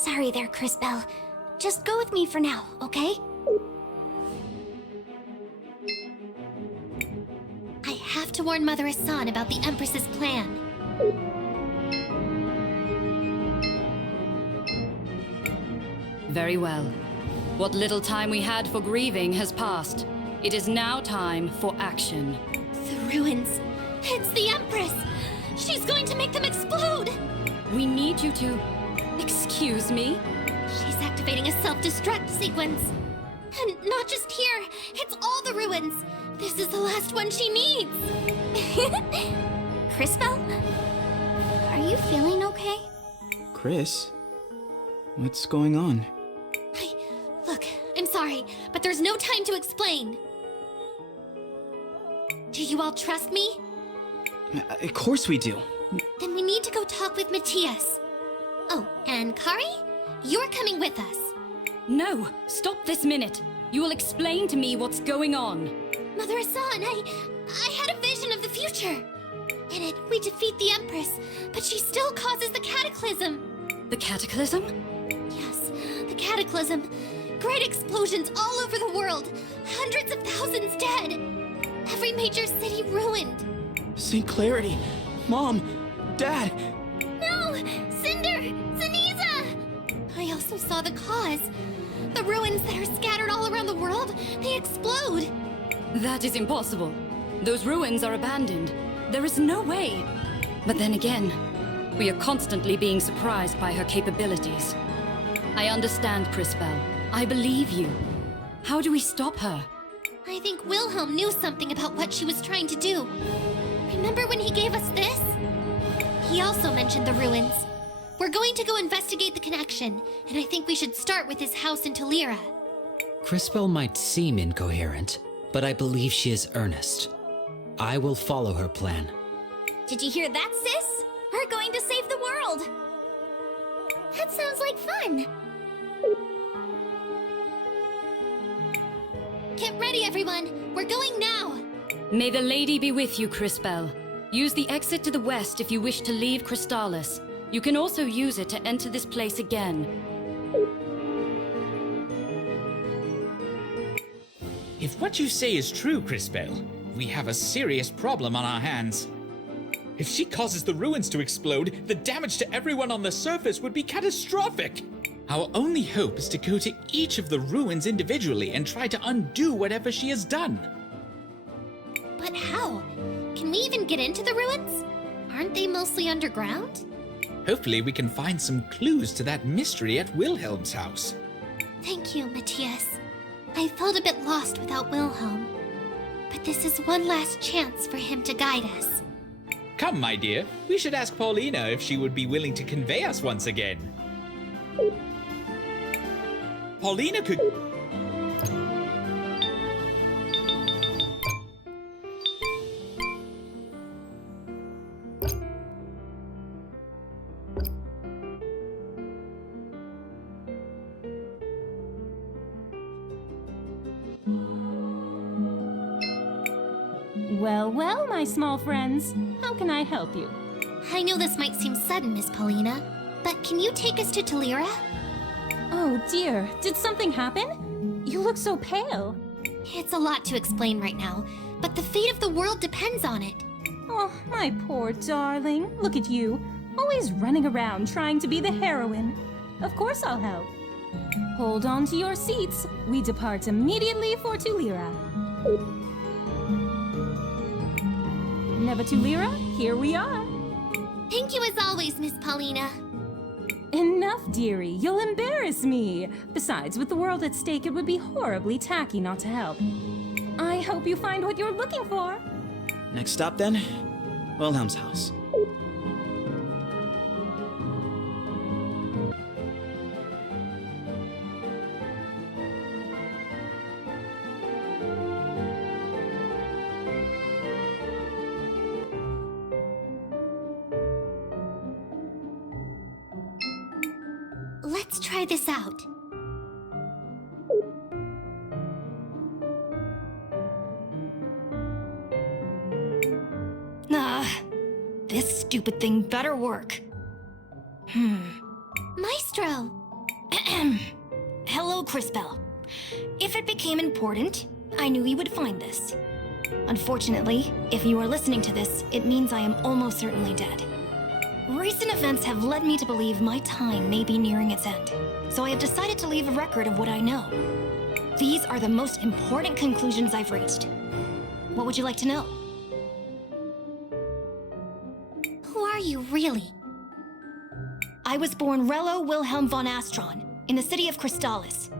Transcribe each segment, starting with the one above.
Sorry there, Crisbell. Just go with me for now, okay? I have to warn Mother Hassan about the Empress's plan. Very well. What little time we had for grieving has passed. It is now time for action. The ruins. It's the Empress! She's going to make them explode! We need you to... Excuse me? She's activating a self-destruct sequence. And not just here, it's all the ruins. This is the last one she needs. Crisbell? Are you feeling okay? Cris? What's going on? Look, I'm sorry, but there's no time to explain. Do you all trust me? Of course we do. Then we need to go talk with Matthias. Oh, and Kari? You're coming with us. No! Stop this minute! You will explain to me what's going on. Mother Hassan, I had a vision of the future. In it, we defeat the Empress, but she still causes the cataclysm. The cataclysm? Yes, the cataclysm. Great explosions all over the world. Hundreds of thousands dead. Every major city ruined. St. Clarity! Mom! Dad! No! Cinder! Zaniza! I also saw the cause. The ruins that are scattered all around the world, they explode. That is impossible. Those ruins are abandoned. There is no way. But then again, we are constantly being surprised by her capabilities. I understand, Crisbell. I believe you. How do we stop her? I think Wilhelm knew something about what she was trying to do. Remember when he gave us this? He also mentioned the ruins. We're going to go investigate the connection, and I think we should start with his house in Talira. Crisbell might seem incoherent, but I believe she is earnest. I will follow her plan. Did you hear that, sis? We're going to save the world! That sounds like fun! Get ready, everyone! We're going now! May the lady be with you, Crisbell. Use the exit to the west if you wish to leave Crystallis. You can also use it to enter this place again. If what you say is true, Crisbell, we have a serious problem on our hands. If she causes the ruins to explode, the damage to everyone on the surface would be catastrophic. Our only hope is to go to each of the ruins individually and try to undo whatever she has done. But how? Can we even get into the ruins? Aren't they mostly underground? Hopefully we can find some clues to that mystery at Wilhelm's house. Thank you, Matthias. I felt a bit lost without Wilhelm. But this is one last chance for him to guide us. Come, my dear, we should ask Paulina if she would be willing to convey us once again. Paulina could... Well, well, my small friends. How can I help you? I know this might seem sudden, Miss Paulina, but can you take us to Talira? Oh dear, did something happen? You look so pale. It's a lot to explain right now, but the fate of the world depends on it. Oh, my poor darling. Look at you, always running around trying to be the heroine. Of course I'll help. Hold on to your seats. We depart immediately for Tulira. Nevatulira, here we are. Thank you as always, Miss Paulina. Enough, dearie. You'll embarrass me. Besides, with the world at stake, it would be horribly tacky not to help. I hope you find what you're looking for. Next stop then? Wilhelm's house. Let's try this out. This stupid thing better work. Maestro! Hello, Crisbell. If it became important, I knew you would find this. Unfortunately, if you are listening to this, it means I am almost certainly dead. Recent events have led me to believe my time may be nearing its end, so I have decided to leave a record of what I know. These are the most important conclusions I've reached. What would you like to know? Who are you, really? I was born Rello Wilhelm von Astron in the city of Cristallis.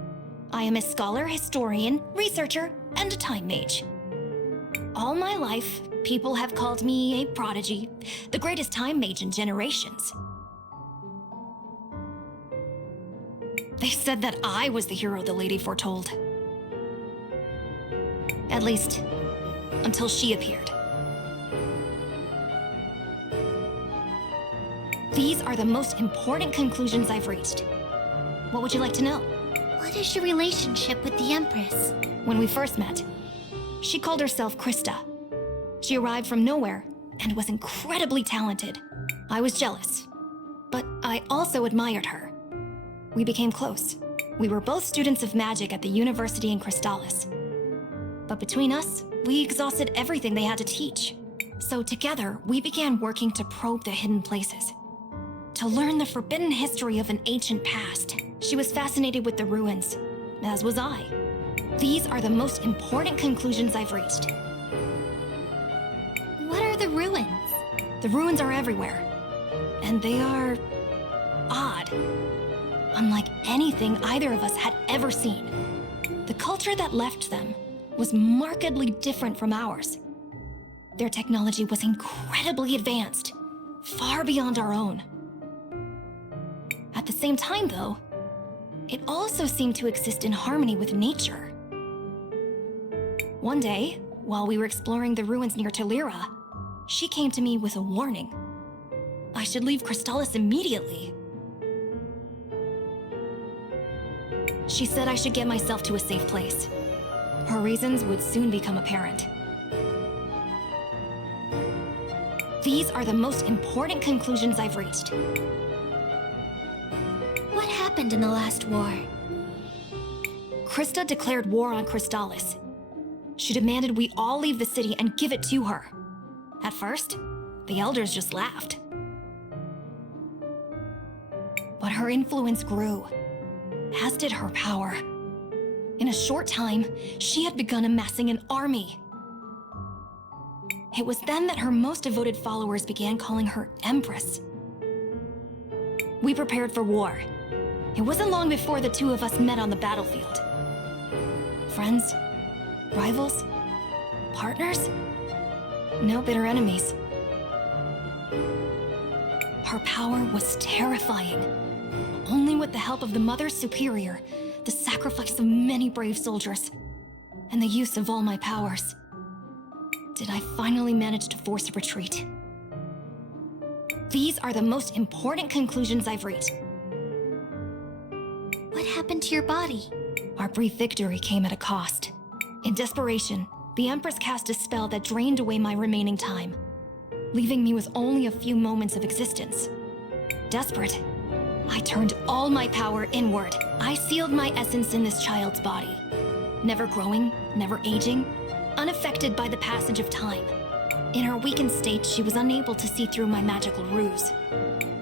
I am a scholar, historian, researcher, and a time mage. All my life, people have called me a prodigy, the greatest time mage in generations. They said that I was the hero the lady foretold. At least, until she appeared. These are the most important conclusions I've reached. What would you like to know? What is your relationship with the Empress? When we first met, she called herself Krista. She arrived from nowhere and was incredibly talented. I was jealous, but I also admired her. We became close. We were both students of magic at the university in Cristallis. But between us, we exhausted everything they had to teach. So together, we began working to probe the hidden places. To learn the forbidden history of an ancient past. She was fascinated with the ruins, as was I. These are the most important conclusions I've reached. What are the ruins? The ruins are everywhere, and they are odd. Unlike anything either of us had ever seen. The culture that left them was markedly different from ours. Their technology was incredibly advanced, far beyond our own. At the same time, though, it also seemed to exist in harmony with nature. One day, while we were exploring the ruins near Telira, she came to me with a warning. I should leave Cristallis immediately. She said I should get myself to a safe place. Her reasons would soon become apparent. These are the most important conclusions I've reached. What happened in the last war? Krista declared war on Cristallis. She demanded we all leave the city and give it to her. At first, the elders just laughed. But her influence grew, as did her power. In a short time, she had begun amassing an army. It was then that her most devoted followers began calling her Empress. We prepared for war. It wasn't long before the two of us met on the battlefield. Friends? Rivals? Partners? No bitter enemies. Her power was terrifying. Only with the help of the Mother Superior, the sacrifice of many brave soldiers, and the use of all my powers, did I finally manage to force a retreat. These are the most important conclusions I've reached. What happened to your body? Our brief victory came at a cost. In desperation, the Empress cast a spell that drained away my remaining time, leaving me with only a few moments of existence. Desperate, I turned all my power inward. I sealed my essence in this child's body, never growing, never aging, unaffected by the passage of time. In her weakened state, she was unable to see through my magical ruse.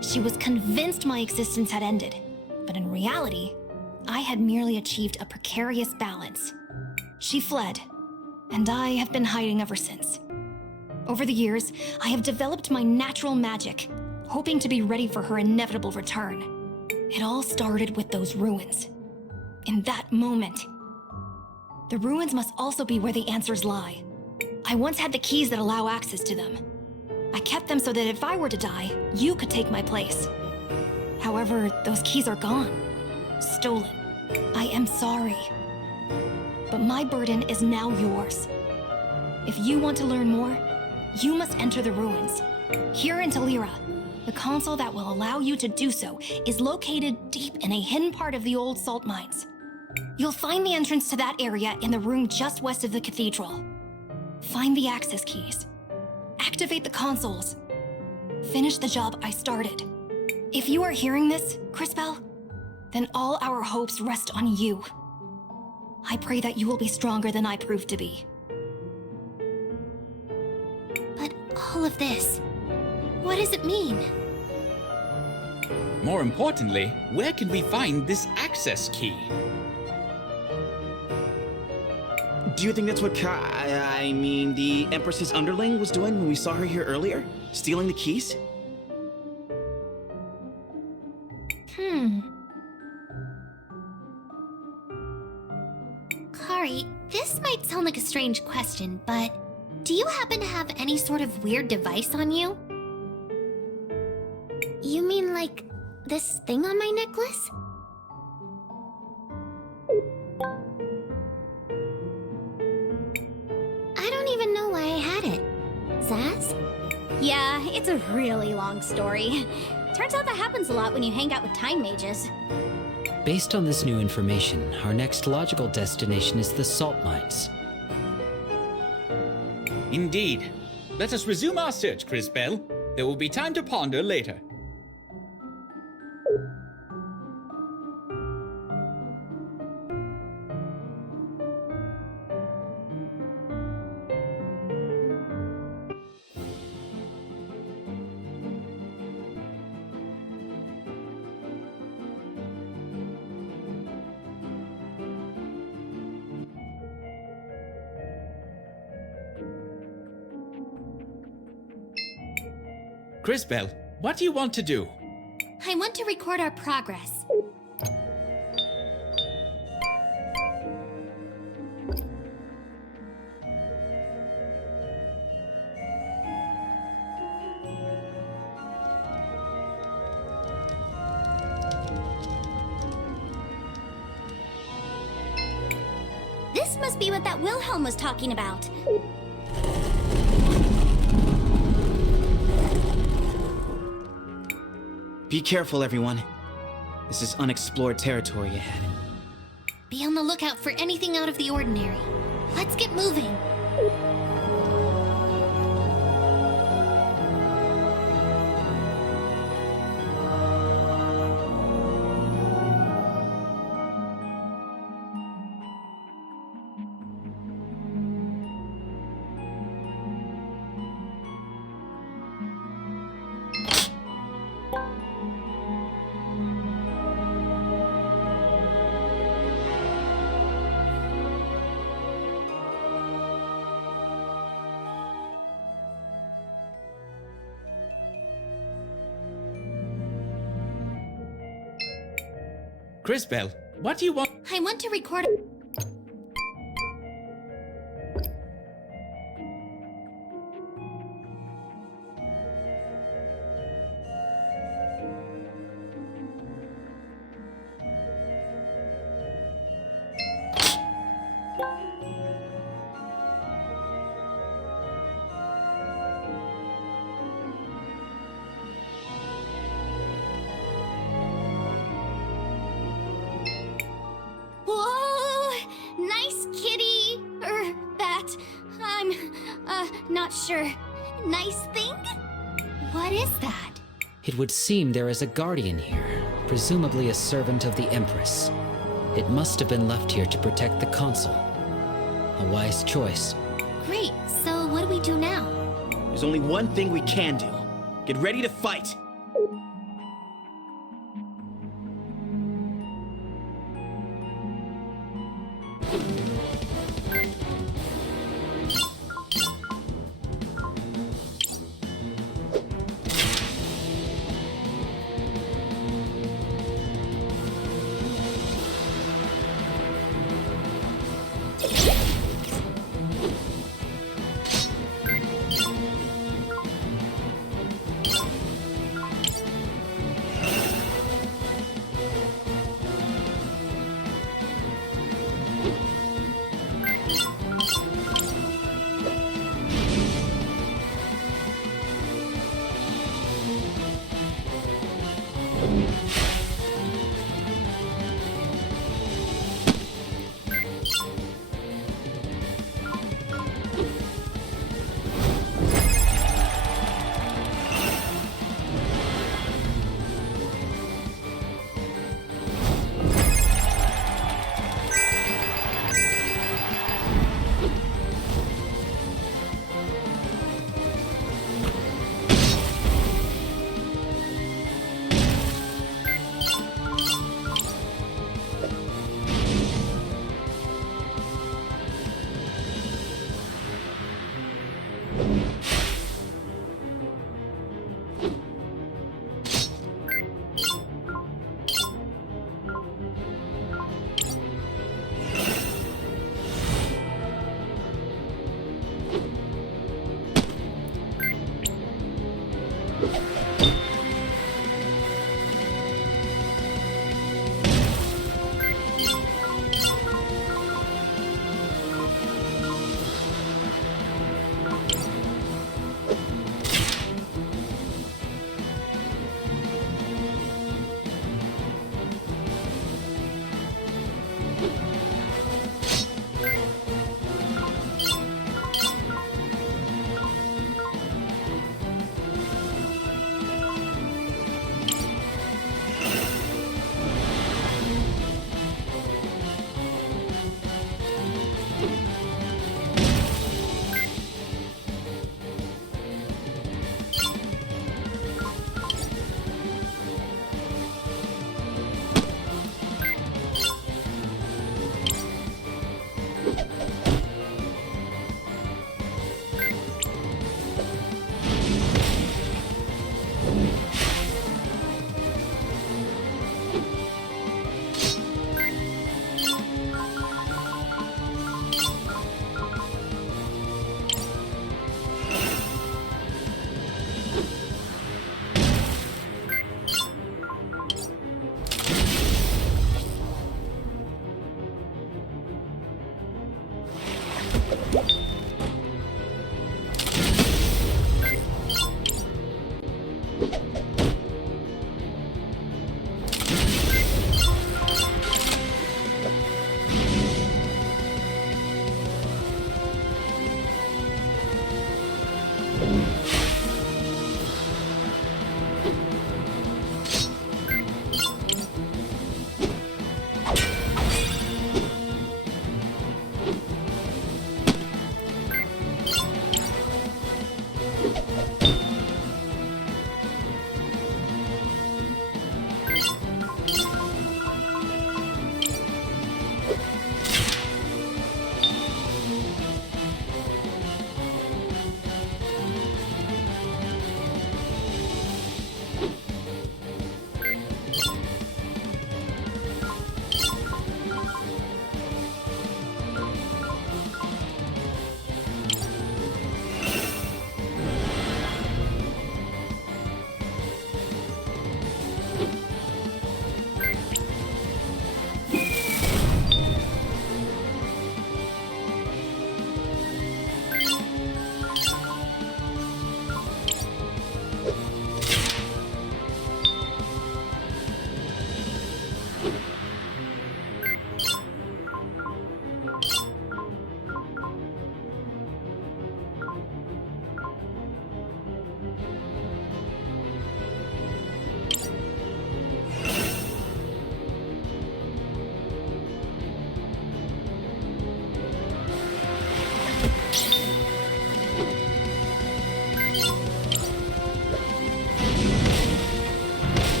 She was convinced my existence had ended, but in reality, I had merely achieved a precarious balance. She fled, and I have been hiding ever since. Over the years, I have developed my natural magic, hoping to be ready for her inevitable return. It all started with those ruins. In that moment, the ruins must also be where the answers lie. I once had the keys that allow access to them. I kept them so that if I were to die, you could take my place. However, those keys are gone. Stolen. I am sorry. But my burden is now yours. If you want to learn more, you must enter the ruins. Here in Telira, the console that will allow you to do so is located deep in a hidden part of the old salt mines. You'll find the entrance to that area in the room just west of the cathedral. Find the access keys. Activate the consoles. Finish the job I started. If you are hearing this, Crisbell, then all our hopes rest on you. I pray that you will be stronger than I proved to be. But all of this, what does it mean? More importantly, where can we find this access key? Do you think that's what I mean, the Empress's underling was doing when we saw her here earlier? Stealing the keys? Kari, this might sound like a strange question, but do you happen to have any sort of weird device on you? You mean like this thing on my necklace? I don't even know why I had it. Zaz? Yeah, it's a really long story. Turns out that happens a lot when you hang out with Time Mages. Based on this new information, our next logical destination is the salt mines. Indeed. Let us resume our search, Crisbell. There will be time to ponder later. Crisbell, what do you want to do? I want to record our progress. This must be what that Wilhelm was talking about. Be careful, everyone. This is unexplored territory ahead. Be on the lookout for anything out of the ordinary. Let's get moving. Crisbell, what do you want? I want to record. Not sure. Nice thing? What is that? It would seem there is a guardian here, presumably a servant of the Empress. It must have been left here to protect the console. A wise choice. Great, so what do we do now? There's only one thing we can do. Get ready to fight!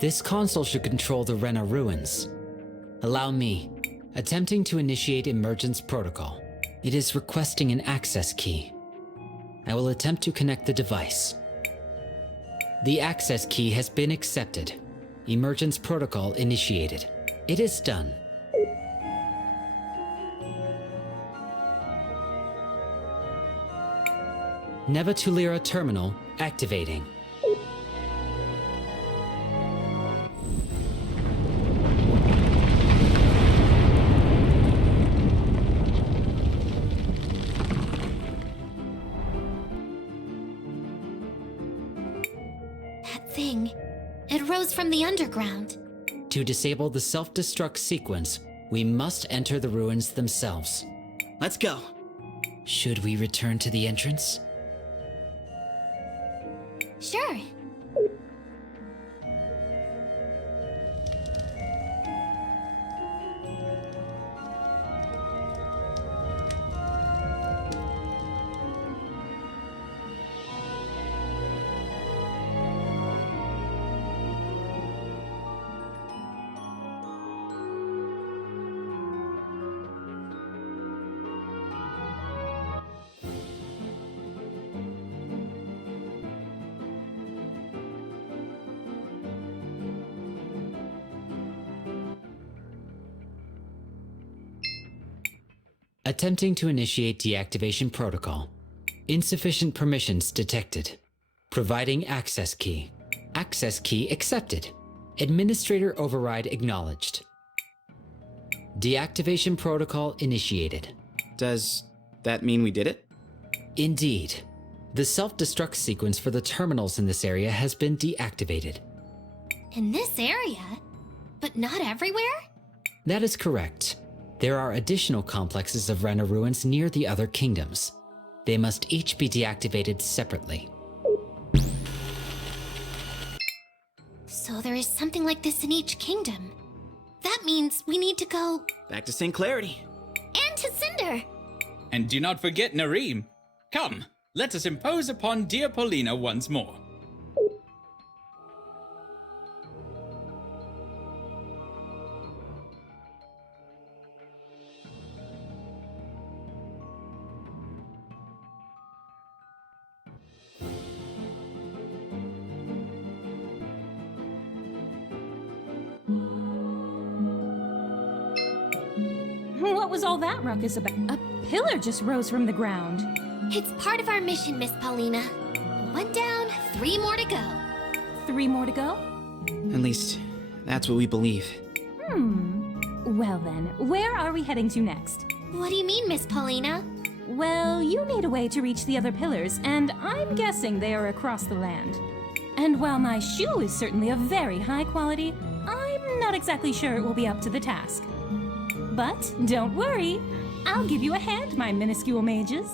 This console should control the Rena ruins. Allow me. Attempting to initiate emergence protocol. It is requesting an access key. I will attempt to connect the device. The access key has been accepted. Emergence protocol initiated. It is done. Nevatulira terminal activating. That thing. It rose from the underground. To disable the self-destruct sequence, we must enter the ruins themselves. Let's go. Should we return to the entrance? Sure. Attempting to initiate deactivation protocol. Insufficient permissions detected. Providing access key. Access key accepted. Administrator override acknowledged. Deactivation protocol initiated. Does that mean we did it? Indeed. The self-destruct sequence for the terminals in this area has been deactivated. In this area? But not everywhere? That is correct. There are additional complexes of Rena ruins near the other kingdoms. They must each be deactivated separately. So there is something like this in each kingdom. That means we need to go... Back to St. Clarity. And to Cinder! And do not forget Nareem. Come, let us impose upon dear Paulina once more. what was all that ruckus about? A pillar just rose from the ground. It's part of our mission, Miss Paulina. 1 down, 3 more to go. 3 more to go? At least, that's what we believe. Well then, where are we heading to next? What do you mean, Miss Paulina? Well, you need a way to reach the other pillars, and I'm guessing they are across the land. And while my shoe is certainly of very high quality, I'm not exactly sure it will be up to the task. But don't worry, I'll give you a hand, my minuscule mages.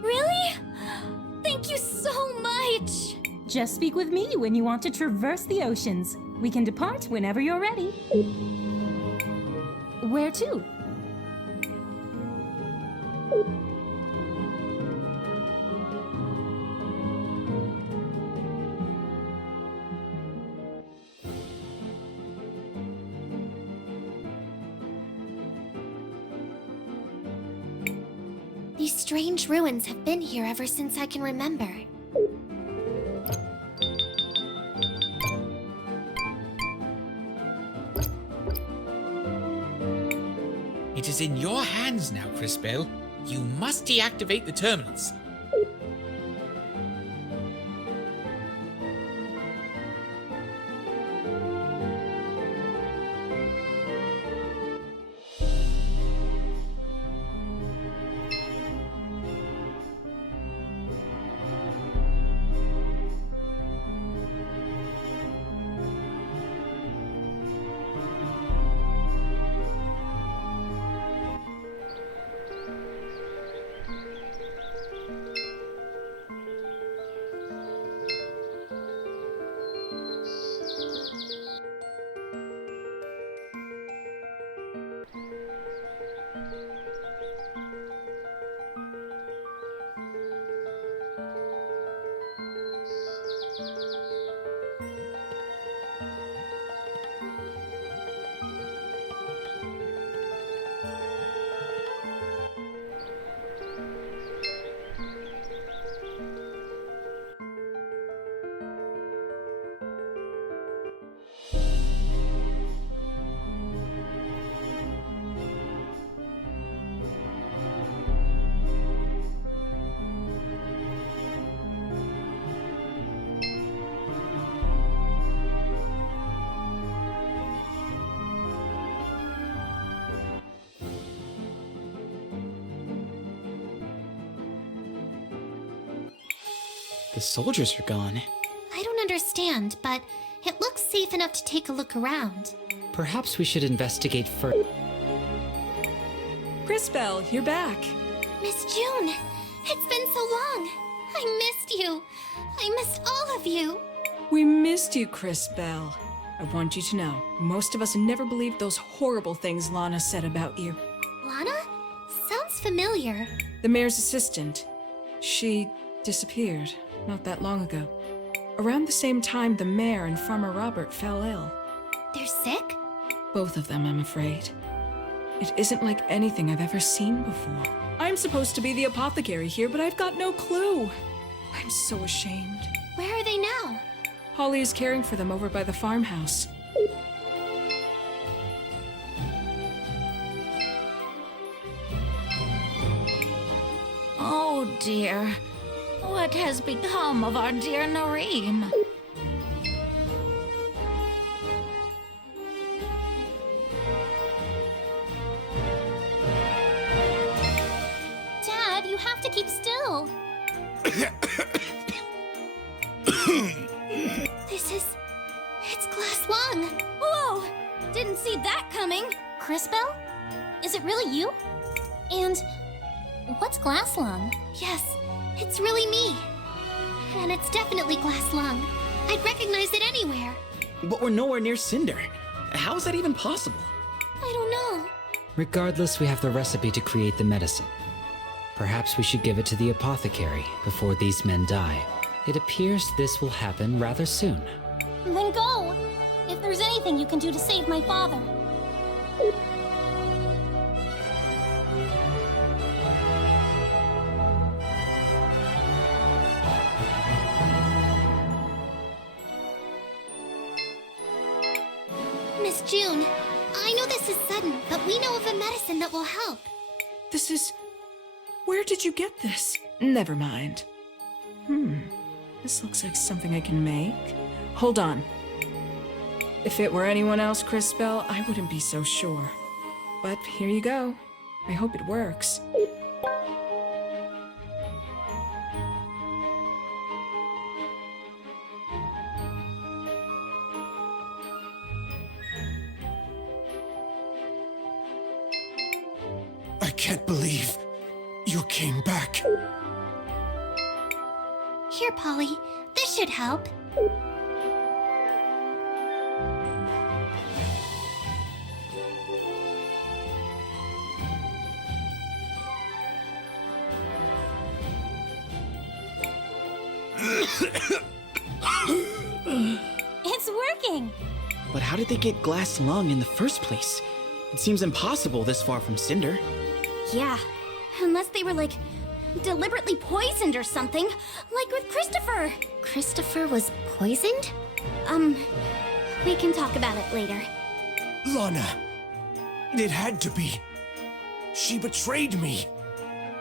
Really? Thank you so much! Just speak with me when you want to traverse the oceans. We can depart whenever you're ready. Where to? These strange ruins have been here ever since I can remember. It is in your hands now, Crisbell. You must deactivate the terminals. The soldiers are gone. I don't understand, but it looks safe enough to take a look around. Perhaps we should investigate first. Crisbell, you're back. Miss June, it's been so long. I missed you. I missed all of you. We missed you, Crisbell. I want you to know, most of us never believed those horrible things Lana said about you. Lana? Sounds familiar. The mayor's assistant. She disappeared not that long ago. Around the same time the mayor and Farmer Robert fell ill. They're sick? Both of them, I'm afraid. It isn't like anything I've ever seen before. I'm supposed to be the apothecary here, but I've got no clue. I'm so ashamed. Where are they now? Holly is caring for them over by the farmhouse. Oh dear. What has become of our dear Nareem? Dad, you have to keep still. It's glass lung. Whoa! Didn't see that coming. Crisbell? Is it really you? And what's glass lung? Yes, it's really me. And it's definitely glass lung. I'd recognize it anywhere. But we're nowhere near Cinder. How is that even possible? I don't know. Regardless, we have the recipe to create the medicine. Perhaps we should give it to the apothecary before these men die. It appears this will happen rather soon. Then go! If there's anything you can do to save my father. Miss June, I know this is sudden, but we know of a medicine that will help. This is... Where did you get this? Never mind. This looks like something I can make. Hold on. If it were anyone else, Crisbell, I wouldn't be so sure. But here you go. I hope it works. I can't believe you came back. Here, Polly. This should help. It's working! But how did they get glass lung in the first place? It seems impossible this far from Cinder. Yeah, unless they were, like, deliberately poisoned or something, like with Christopher. Christopher was poisoned? We can talk about it later. Lana, it had to be. She betrayed me.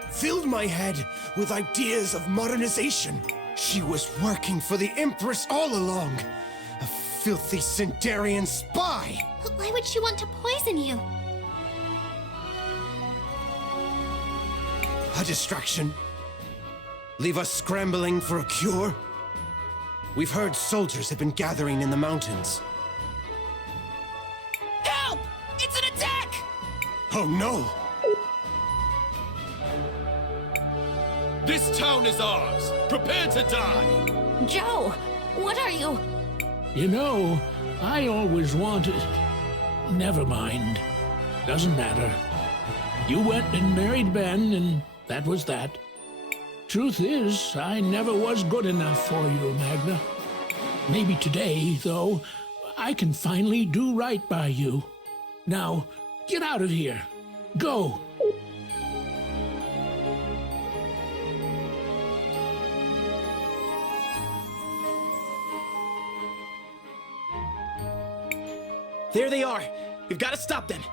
Filled my head with ideas of modernization. She was working for the Empress all along. A filthy Cinderian spy. But why would she want to poison you? A distraction. Leave us scrambling for a cure? We've heard soldiers have been gathering in the mountains. Help! It's an attack! Oh no! This town is ours! Prepare to die! Joe, what are you? You know, I always wanted... Never mind. Doesn't matter. You went and married Ben, and that was that. Truth is, I never was good enough for you, Magna. Maybe today, though, I can finally do right by you. Now, get out of here. Go. There they are. We've got to stop them.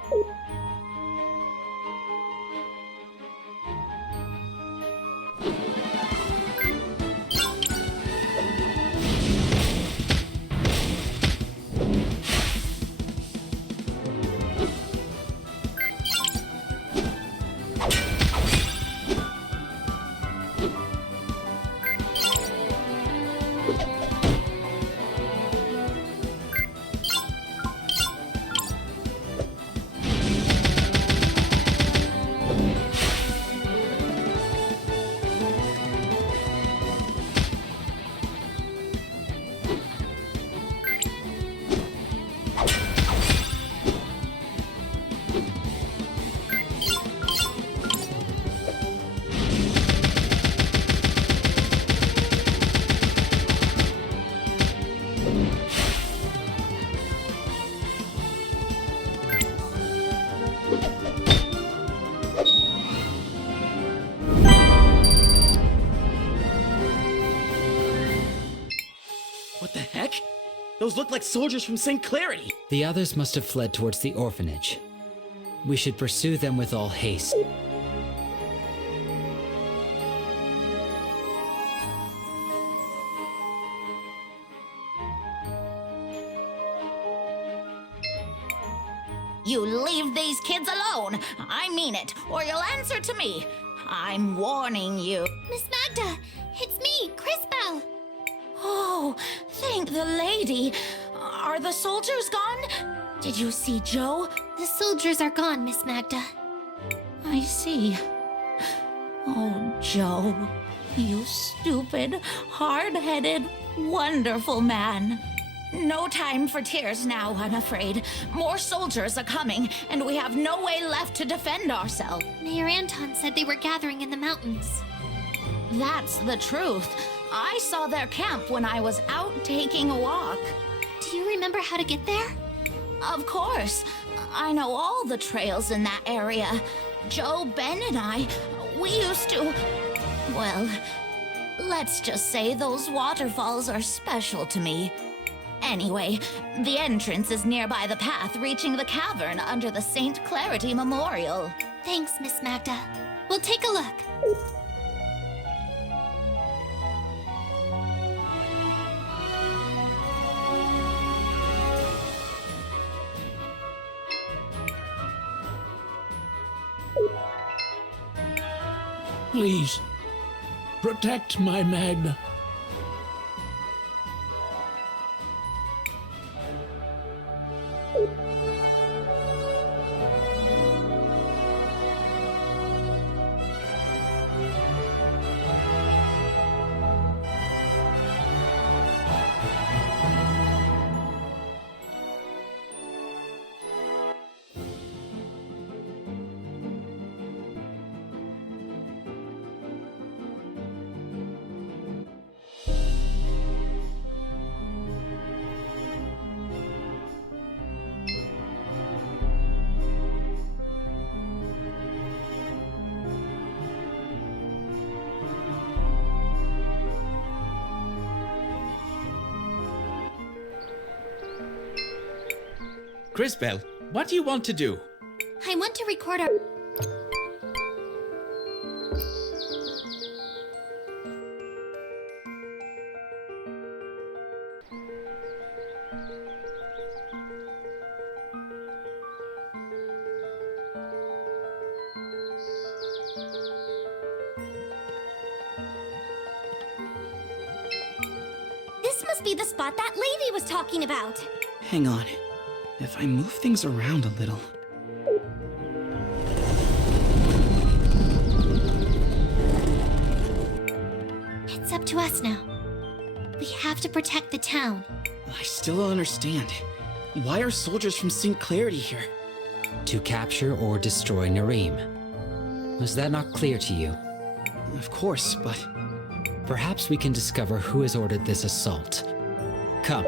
What the heck? Those look like soldiers from St. Clarity. The others must have fled towards the orphanage. We should pursue them with all haste. You leave these kids alone. I mean it, or you'll answer to me. I'm warning you. Miss Magda, it's me, Crisbell. Oh, thank the lady. Are the soldiers gone? Did you see Joe? The soldiers are gone, Miss Magda. I see. Oh, Joe, you stupid, hard-headed, wonderful man. No time for tears now, I'm afraid. More soldiers are coming, and we have no way left to defend ourselves. Mayor Anton said they were gathering in the mountains. That's the truth. I saw their camp when I was out taking a walk. Do you remember how to get there? Of course. I know all the trails in that area. Joe, Ben, and I, we used to... Well, let's just say those waterfalls are special to me. Anyway, the entrance is nearby the path reaching the cavern under the Saint Clarity Memorial. Thanks, Miss Magda. We'll take a look. Please, protect my Magda. Crisbell, what do you want to do? I want to record our... This must be the spot that lady was talking about. Hang on. If I move things around a little... It's up to us now. We have to protect the town. I still don't understand. Why are soldiers from St. Clarity here? To capture or destroy Nareem. Was that not clear to you? Of course, but... Perhaps we can discover who has ordered this assault. Come.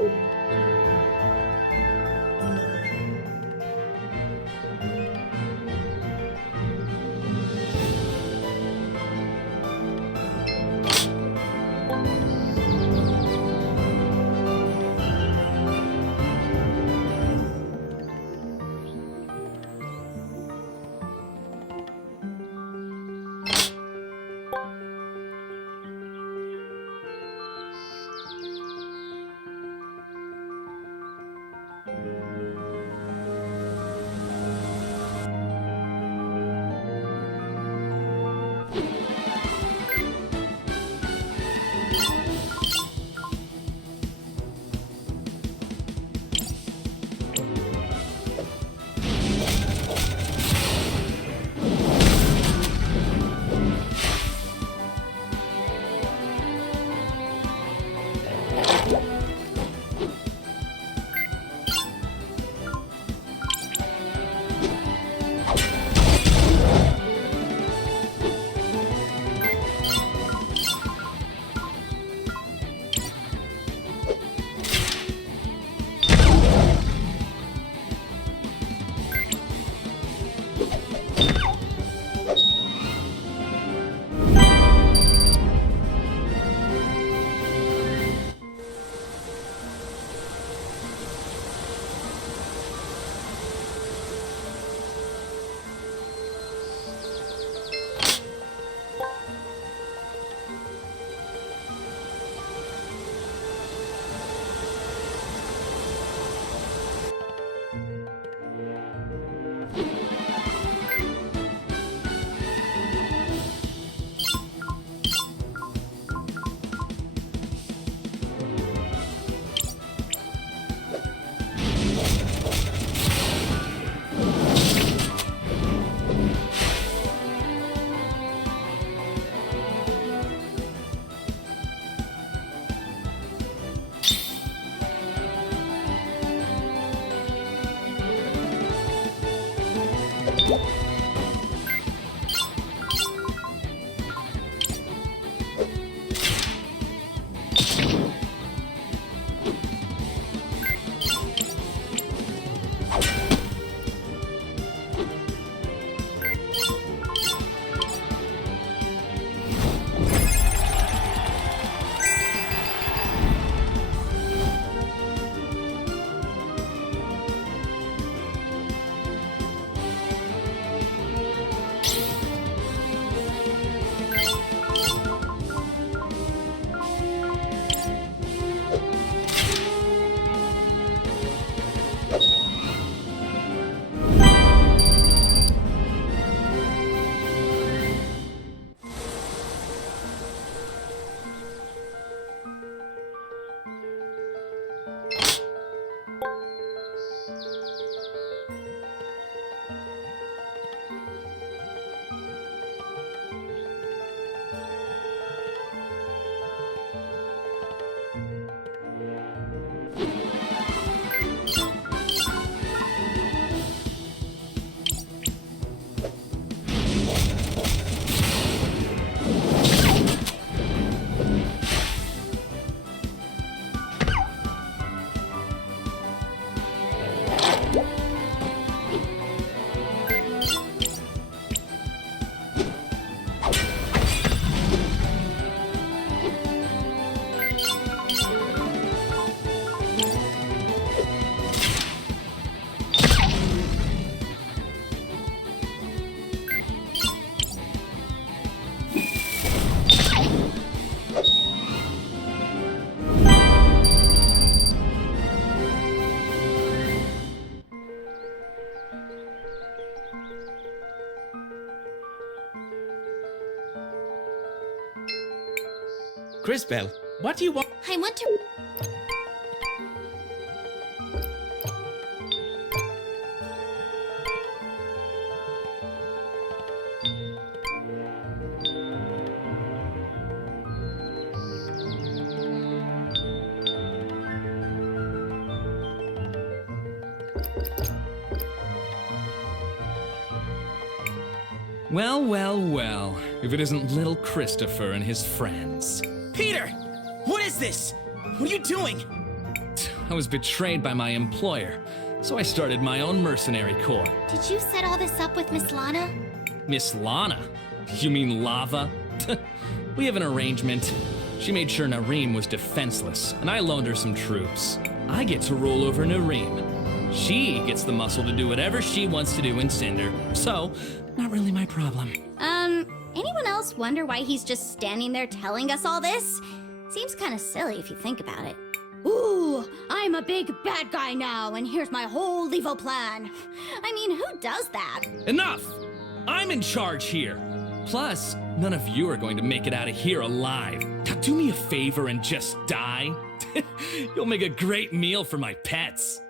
Crisbell, what do you want? I want to... Well, well, well. If it isn't little Christopher and his friends. Peter! What is this? What are you doing? I was betrayed by my employer, so I started my own mercenary corps. Did you set all this up with Miss Lana? Miss Lana? You mean Lava? We have an arrangement. She made sure Nareem was defenseless, and I loaned her some troops. I get to rule over Nareem. She gets the muscle to do whatever she wants to do in Cinder, so not really my problem. Anyone else wonder why he's just standing there telling us all this? Seems kind of silly if you think about it. Ooh, I'm a big bad guy now, and here's my whole evil plan. I mean, who does that? Enough! I'm in charge here. Plus, none of you are going to make it out of here alive. Now do me a favor and just die. You'll make a great meal for my pets.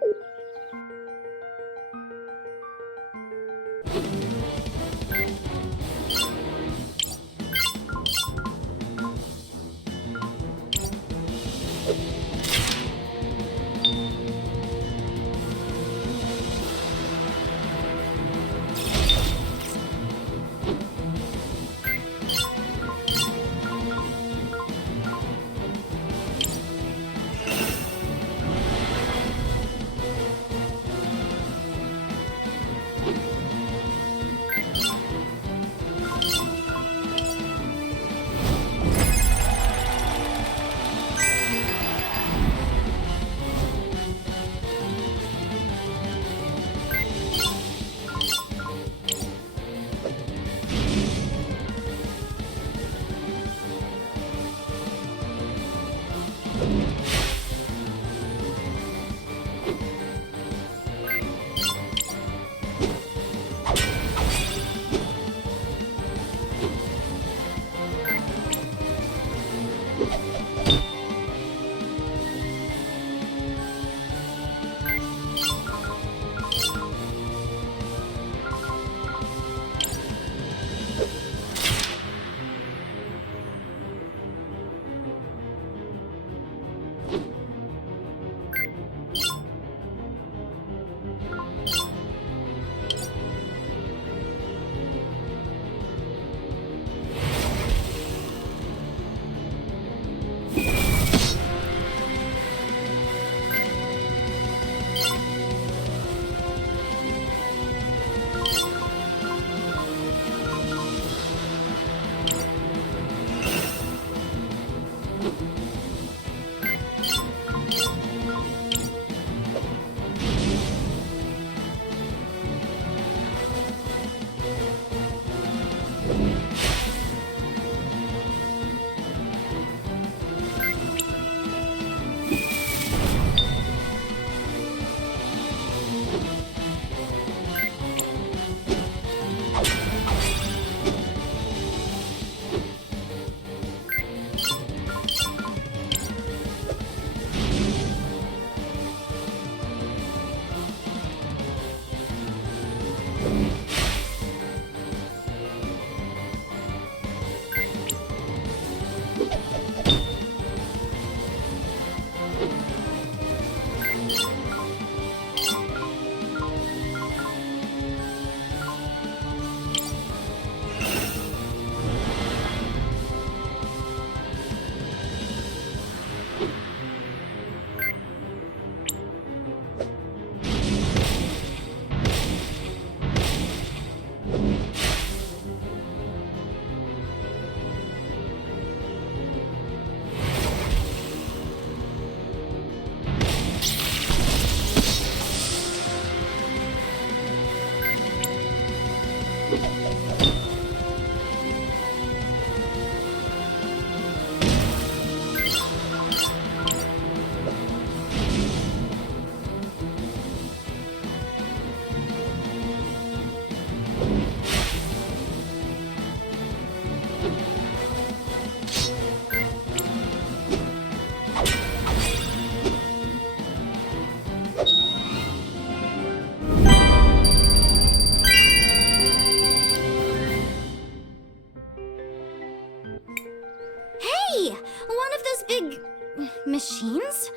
Machines?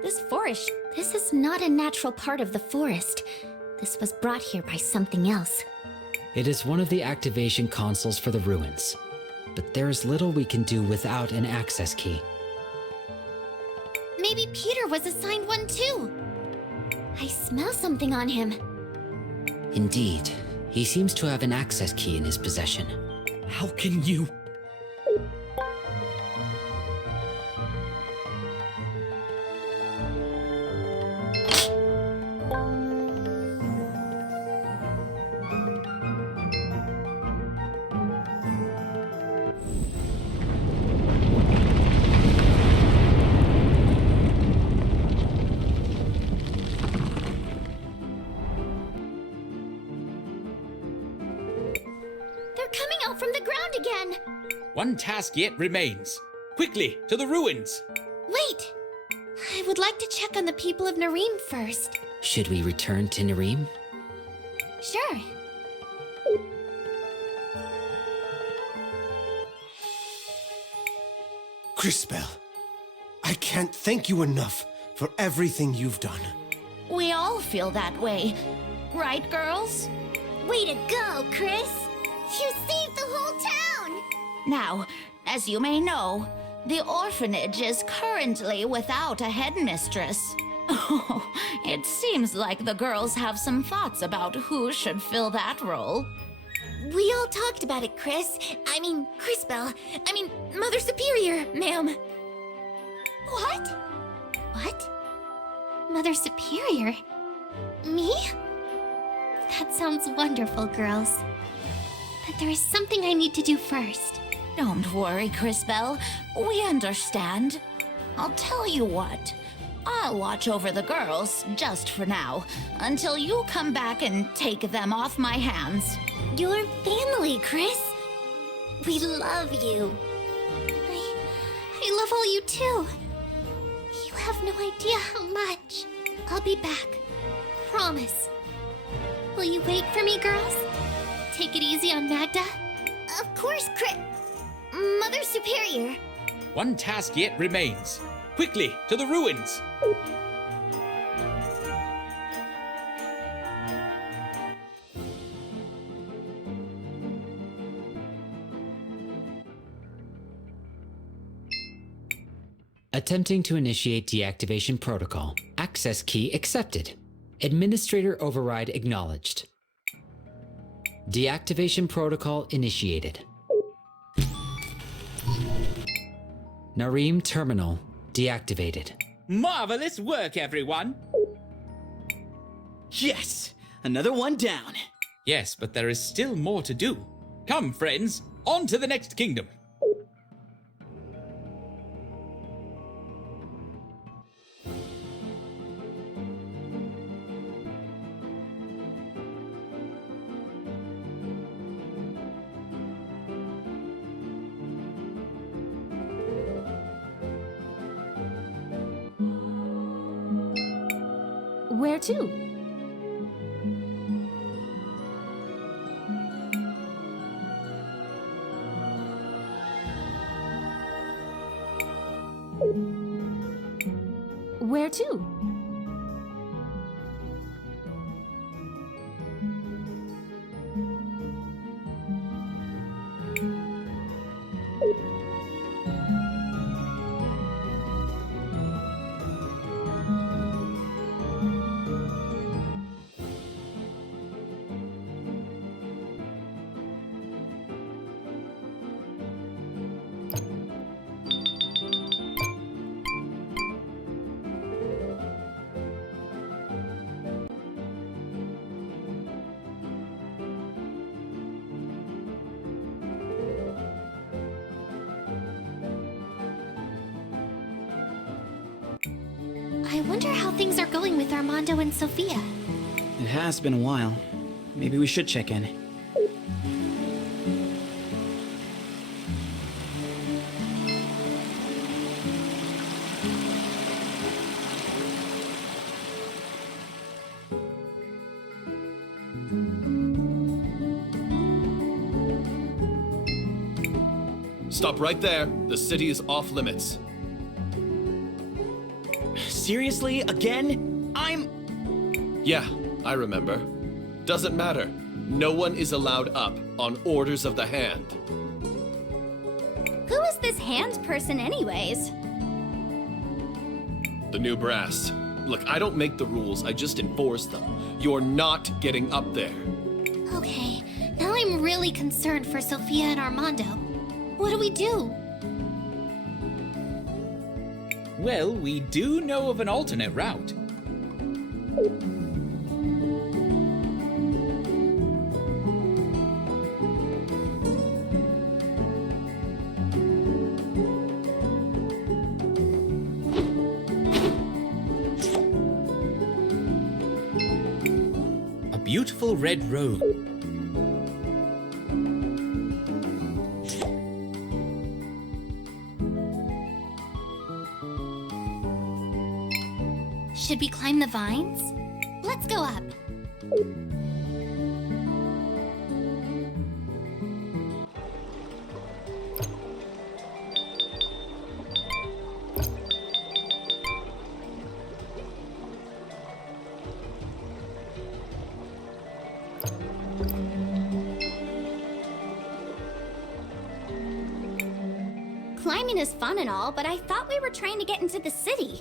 This forest, this is not a natural part of the forest. This was brought here by something else. It is one of the activation consoles for the ruins, but there is little we can do without an access key. Maybe Peter was assigned one too. I smell something on him. Indeed, he seems to have an access key in his possession. How can you? They're coming out from the ground again. One task yet remains. Quickly, to the ruins! Wait! I would like to check on the people of Nareem first. Should we return to Nareem? Sure. Crisbell, I can't thank you enough for everything you've done. We all feel that way. Right, girls? Way to go, Cris! You saved the whole town! Now, as you may know, the orphanage is currently without a headmistress. Oh, it seems like the girls have some thoughts about who should fill that role. We all talked about it, Crisbell. Mother Superior, ma'am. What? What? Mother Superior? Me? That sounds wonderful, girls. But there is something I need to do first. Don't worry, Crisbell. We understand. I'll tell you what. I'll watch over the girls, just for now, until you come back and take them off my hands. Your family, Cris. We love you. I love all you too. You have no idea how much. I'll be back. Promise. Will you wait for me, girls? Take it easy on Magda. Of course, Mother Superior. One task yet remains. Quickly, to the ruins! Attempting to initiate deactivation protocol. Access key accepted. Administrator override acknowledged. Deactivation protocol initiated. Nareem terminal deactivated. Marvelous work, everyone! Yes! Another one down. Yes, but there is still more to do. Come, friends, on to the next kingdom. Where to? Where to? I wonder how things are going with Armando and Sophia. It has been a while. Maybe we should check in. Stop right there. The city is off limits. Seriously? Again? Yeah, I remember. Doesn't matter. No one is allowed up on orders of the Hand. Who is this hand person anyways? The new brass. Look, I don't make the rules, I just enforce them. You're not getting up there. Okay, now I'm really concerned for Sophia and Armando. What do we do? Well, we do know of an alternate route. A beautiful red road. Should we climb the vines? Let's go up. Climbing is fun and all, but I thought we were trying to get into the city.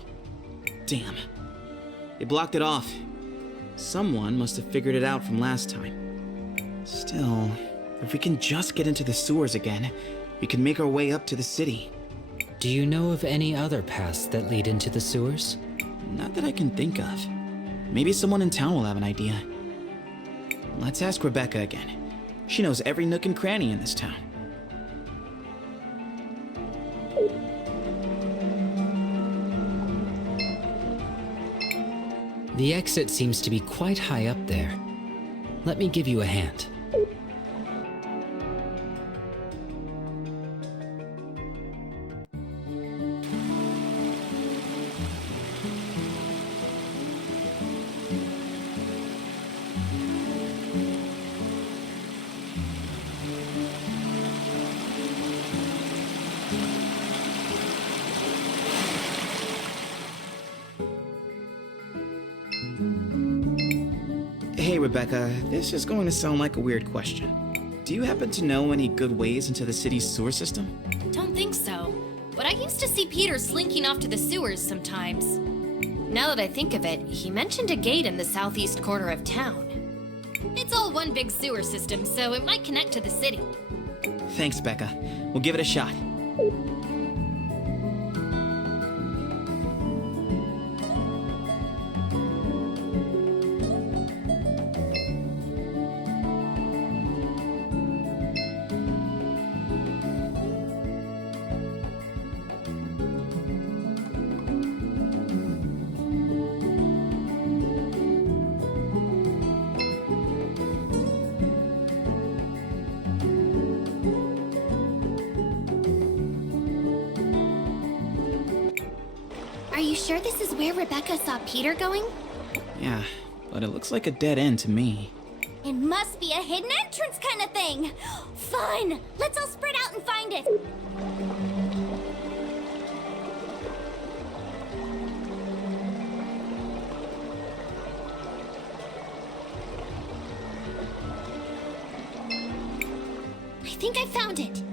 Damn. They blocked it off. Someone must have figured it out from last time. Still, if we can just get into the sewers again, we can make our way up to the city. Do you know of any other paths that lead into the sewers? Not that I can think of. Maybe someone in town will have an idea. Let's ask Rebecca again. She knows every nook and cranny in this town. The exit seems to be quite high up there. Let me give you a hand. Hey, Rebecca, this is going to sound like a weird question. Do you happen to know any good ways into the city's sewer system? Don't think so. But I used to see Peter slinking off to the sewers sometimes. Now that I think of it, he mentioned a gate in the southeast corner of town. It's all one big sewer system, so it might connect to the city. Thanks, Becca. We'll give it a shot. Are you sure this is where Rebecca saw Peter going? Yeah, but it looks like a dead end to me. It must be a hidden entrance kind of thing. Fun! Let's all spread out and find it. I think I found it.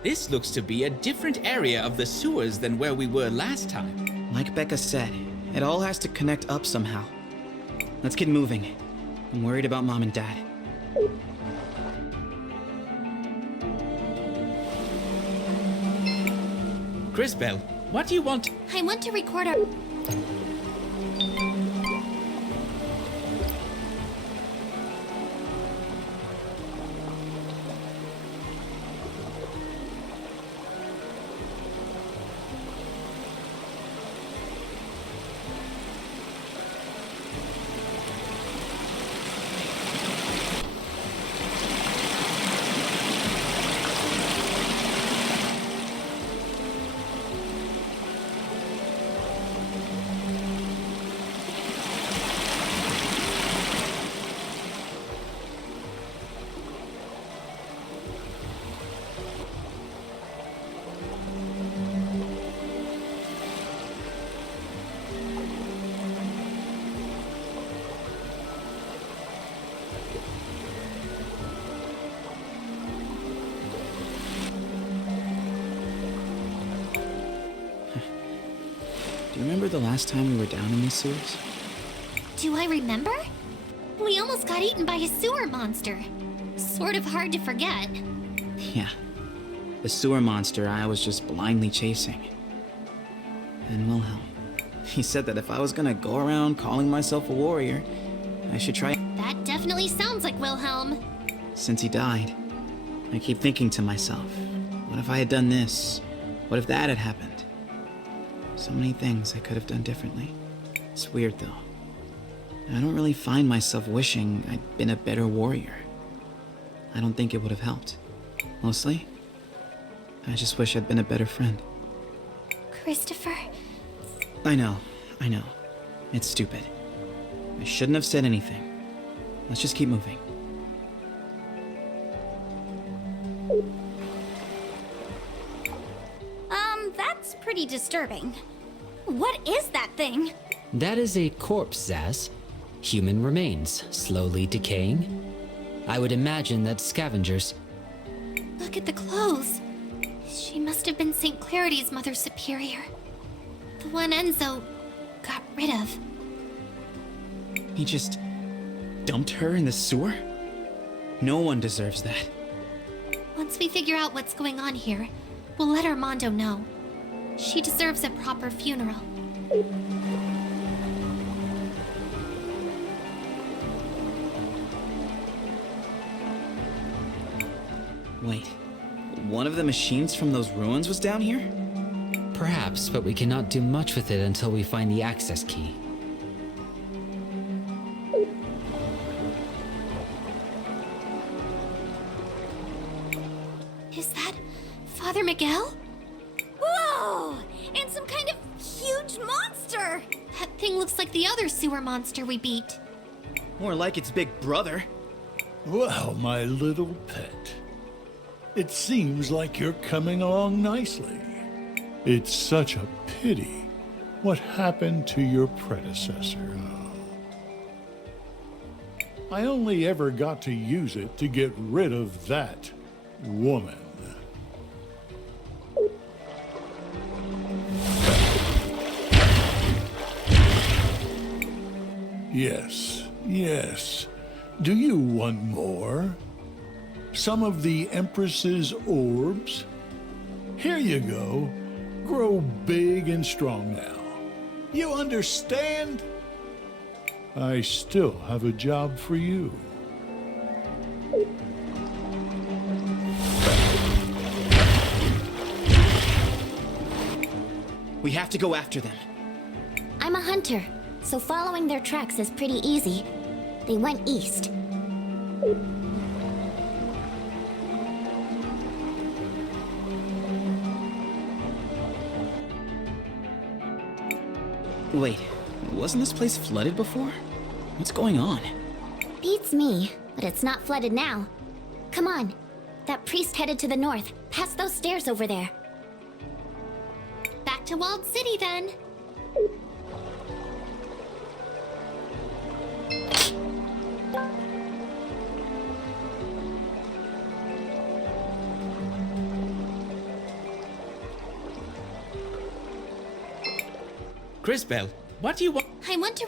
This looks to be a different area of the sewers than where we were last time. Like Becca said, it all has to connect up somehow. Let's get moving. I'm worried about Mom and Dad. Crisbell, what do you want? I want to record our... Do you remember the last time we were down in these sewers? Do I remember? We almost got eaten by a sewer monster. Sort of hard to forget. Yeah. The sewer monster I was just blindly chasing. And Wilhelm. He said that if I was gonna go around calling myself a warrior, I should try. That definitely sounds like Wilhelm. Since he died, I keep thinking to myself, what if I had done this? What if that had happened? So many things I could have done differently. It's weird though. I don't really find myself wishing I'd been a better warrior. I don't think it would have helped. Mostly, I just wish I'd been a better friend. Christopher? I know. It's stupid. I shouldn't have said anything. Let's just keep moving. That's pretty disturbing. What is that thing? That is a corpse, Zaz. Human remains, slowly decaying. I would imagine that scavengers... Look at the clothes. She must have been St. Clarity's Mother Superior. The one Enzo got rid of. He just dumped her in the sewer? No one deserves that. Once we figure out what's going on here, we'll let Armando know. She deserves a proper funeral. Wait, one of the machines from those ruins was down here? Perhaps, but we cannot do much with it until we find the access key. Is that Father Miguel? Whoa! And some kind of huge monster! That thing looks like the other sewer monster we beat. More like its big brother. Well, my little pet. It seems like you're coming along nicely. It's such a pity what happened to your predecessor. I only ever got to use it to get rid of that woman. Yes. Do you want more? Some of the Empress's orbs? Here you go. Grow big and strong now. You understand? I still have a job for you. We have to go after them. I'm a hunter, so following their tracks is pretty easy. They went east. Wait, wasn't this place flooded before? What's going on? Beats me, but it's not flooded now. Come on. That priest headed to the north, past those stairs over there. Back to Walled City then. Crisbell, what do you want? I want to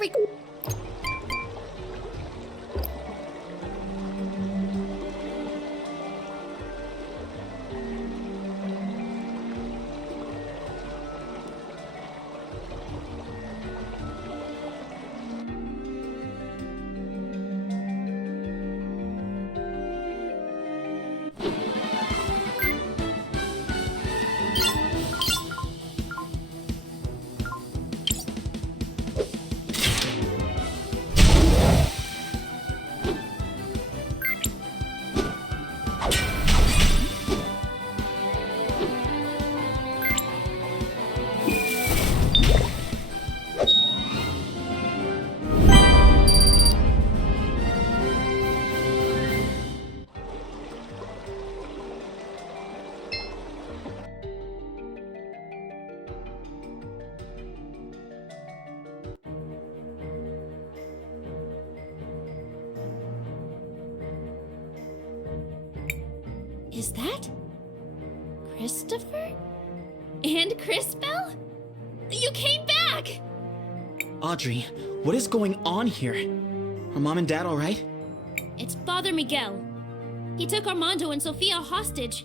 Is that Christopher? And Crisbell? You came back! back! Audrey, what is going on here? Are Mom and Dad all right? It's Father Miguel. He took Armando and Sofia hostage.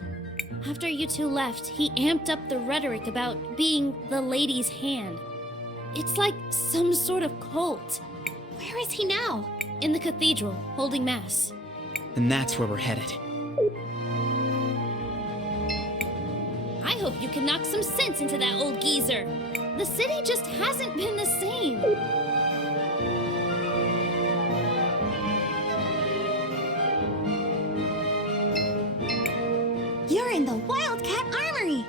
After you two left, he amped up the rhetoric about being the lady's hand. It's like some sort of cult. Where is he now? In the cathedral, holding mass. And that's where we're headed. I hope you can knock some sense into that old geezer. The city just hasn't been the same. You're in the Wildcat Armory!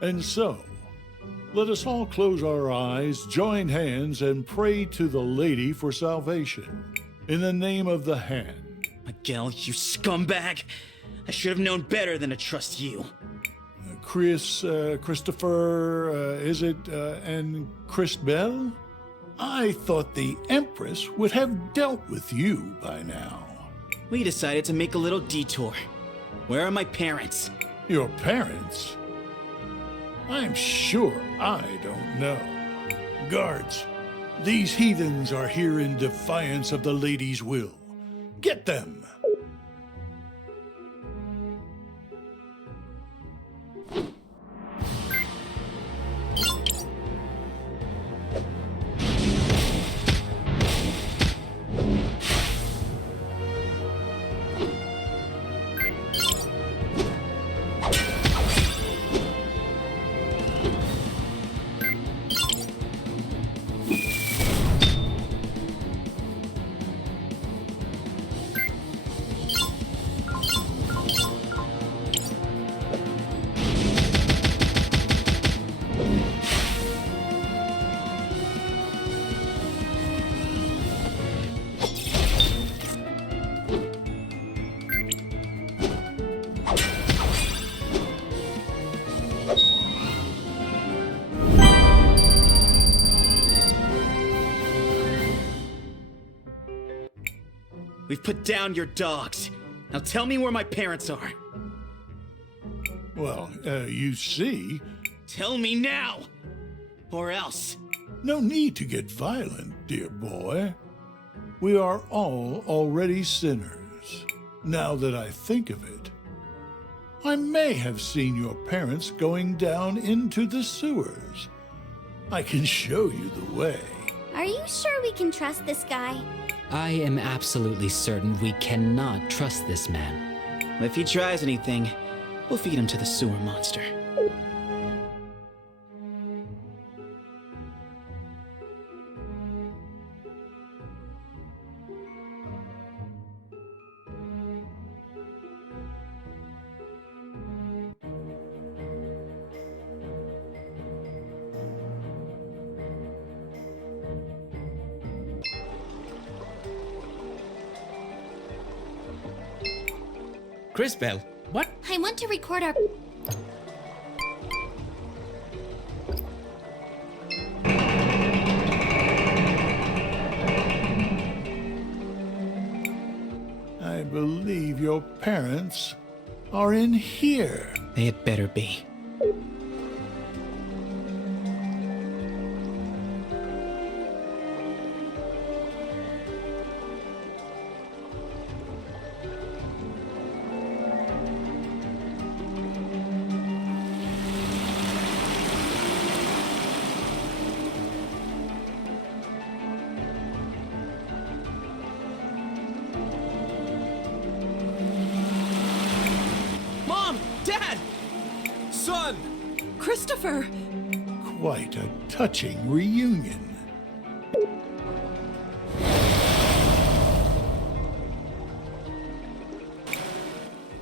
And so, let us all close our eyes, join hands, and pray to the Lady for salvation. In the name of the Hand. Miguel, you scumbag! I should have known better than to trust you. Christopher, and Crisbell? I thought the Empress would have dealt with you by now. We decided to make a little detour. Where are my parents? Your parents? I'm sure I don't know. Guards, these heathens are here in defiance of the lady's will. Get them! We've put down your dogs. Now tell me where my parents are. Well, you see... Tell me now! Or else. No need to get violent, dear boy. We are all already sinners. Now that I think of it, I may have seen your parents going down into the sewers. I can show you the way. Are you sure we can trust this guy? I am absolutely certain we cannot trust this man. If he tries anything, we'll feed him to the sewer monster. Crisbell, what? I want to record our... I believe your parents are in here. They had better be. Christopher! Quite a touching reunion.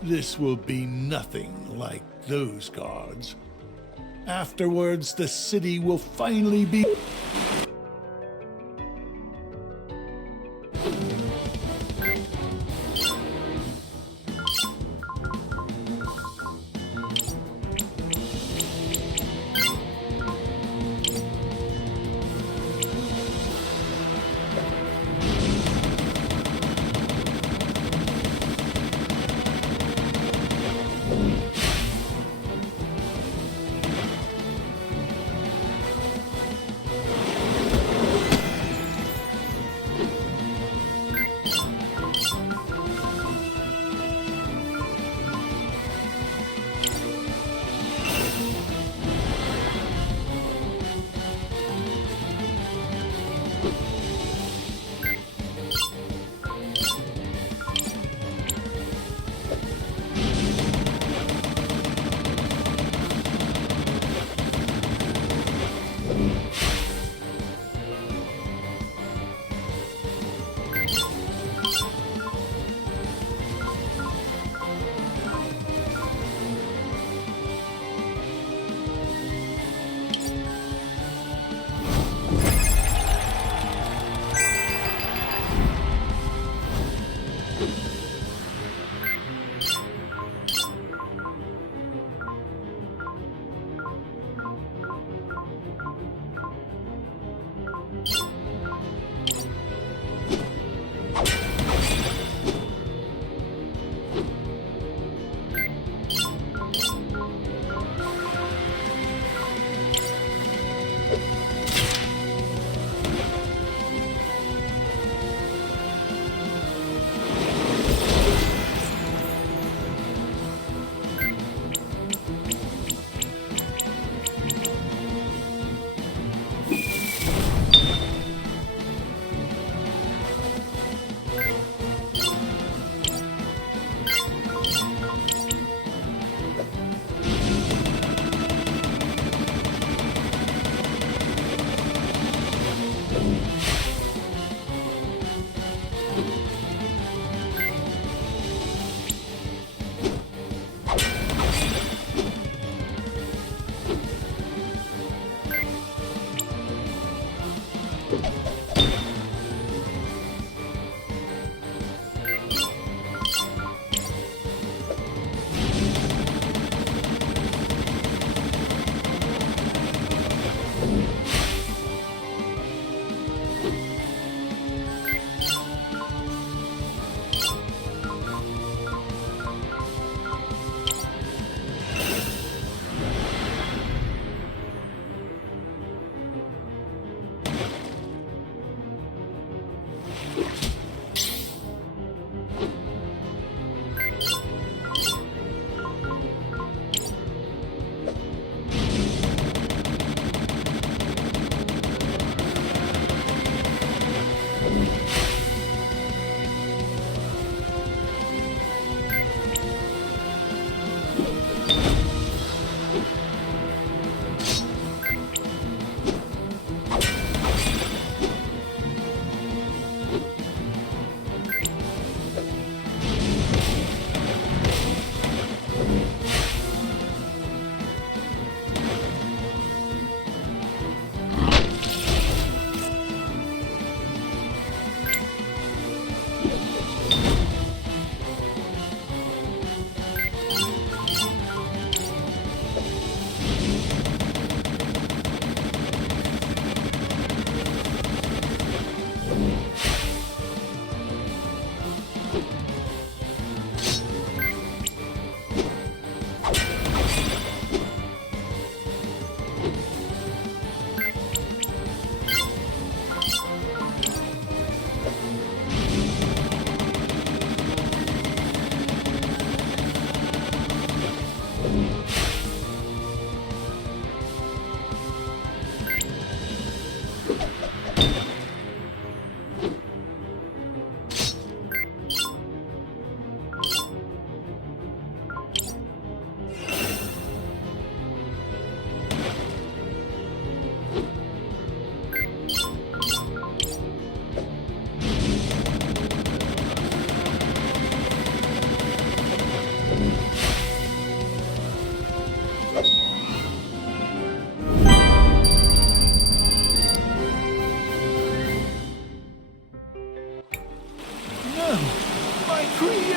This will be nothing like those guards. Afterwards, the city will finally be...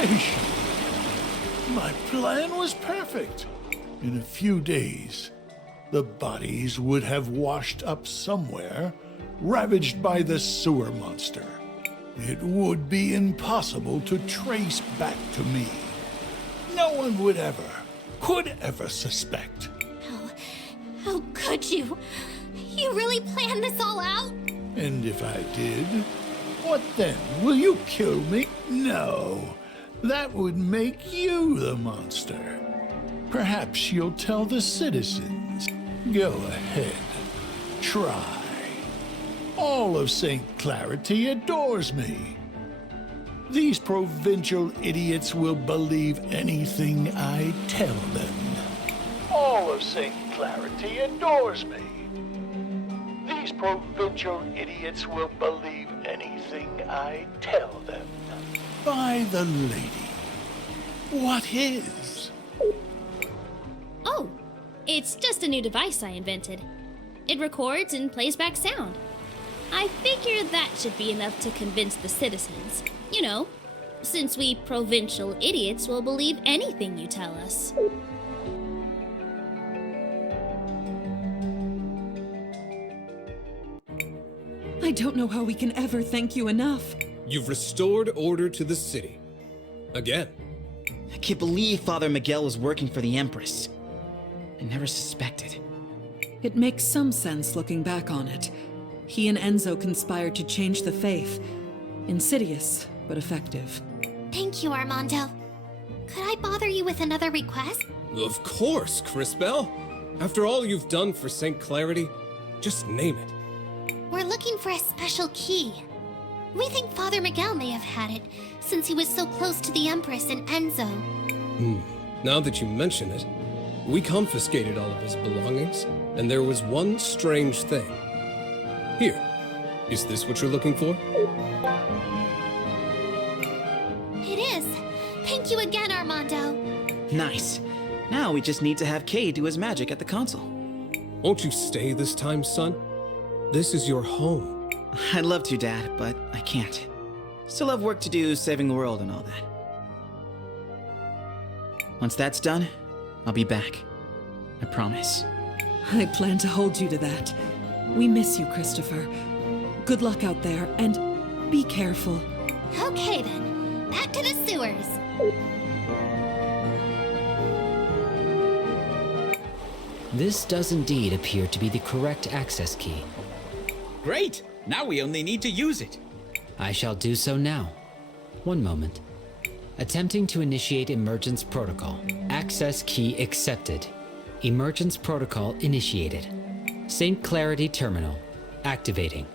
initiation. My plan was perfect. In a few days, the bodies would have washed up somewhere, ravaged by the sewer monster. It would be impossible to trace back to me. No one could ever suspect. How could you? You really planned this all out? And if I did, what then? Will you kill me? No. That would make you the monster. Perhaps you'll tell the citizens. Go ahead. Try. All of St. Clarity adores me. These provincial idiots will believe anything I tell them. All of St. Clarity adores me. These provincial idiots will believe anything I tell them. By the lady, what is? Oh, it's just a new device I invented. It records and plays back sound. I figure that should be enough to convince the citizens. You know, since we provincial idiots will believe anything you tell us. I don't know how we can ever thank you enough. You've restored order to the city. Again. I can't believe Father Miguel was working for the Empress. I never suspected. It makes some sense looking back on it. He and Enzo conspired to change the faith. Insidious, but effective. Thank you, Armando. Could I bother you with another request? Of course, Crisbell. After all you've done for St. Clarity, just name it. We're looking for a special key. We think Father Miguel may have had it, since he was so close to the Empress and Enzo. Now that you mention it, we confiscated all of his belongings, and there was one strange thing. Here, is this what you're looking for? It is. Thank you again, Armando. Nice. Now we just need to have Kay do his magic at the console. Won't you stay this time, son? This is your home. I'd love to, Dad, but I can't. Still have work to do saving the world and all that. Once that's done, I'll be back. I promise. I plan to hold you to that. We miss you, Christopher. Good luck out there, and be careful. Okay then, back to the sewers. This does indeed appear to be the correct access key. Great! Now we only need to use it. I shall do so now. One moment. Attempting to initiate emergence protocol. Access key accepted. Emergence protocol initiated. St. Clarity terminal. Activating.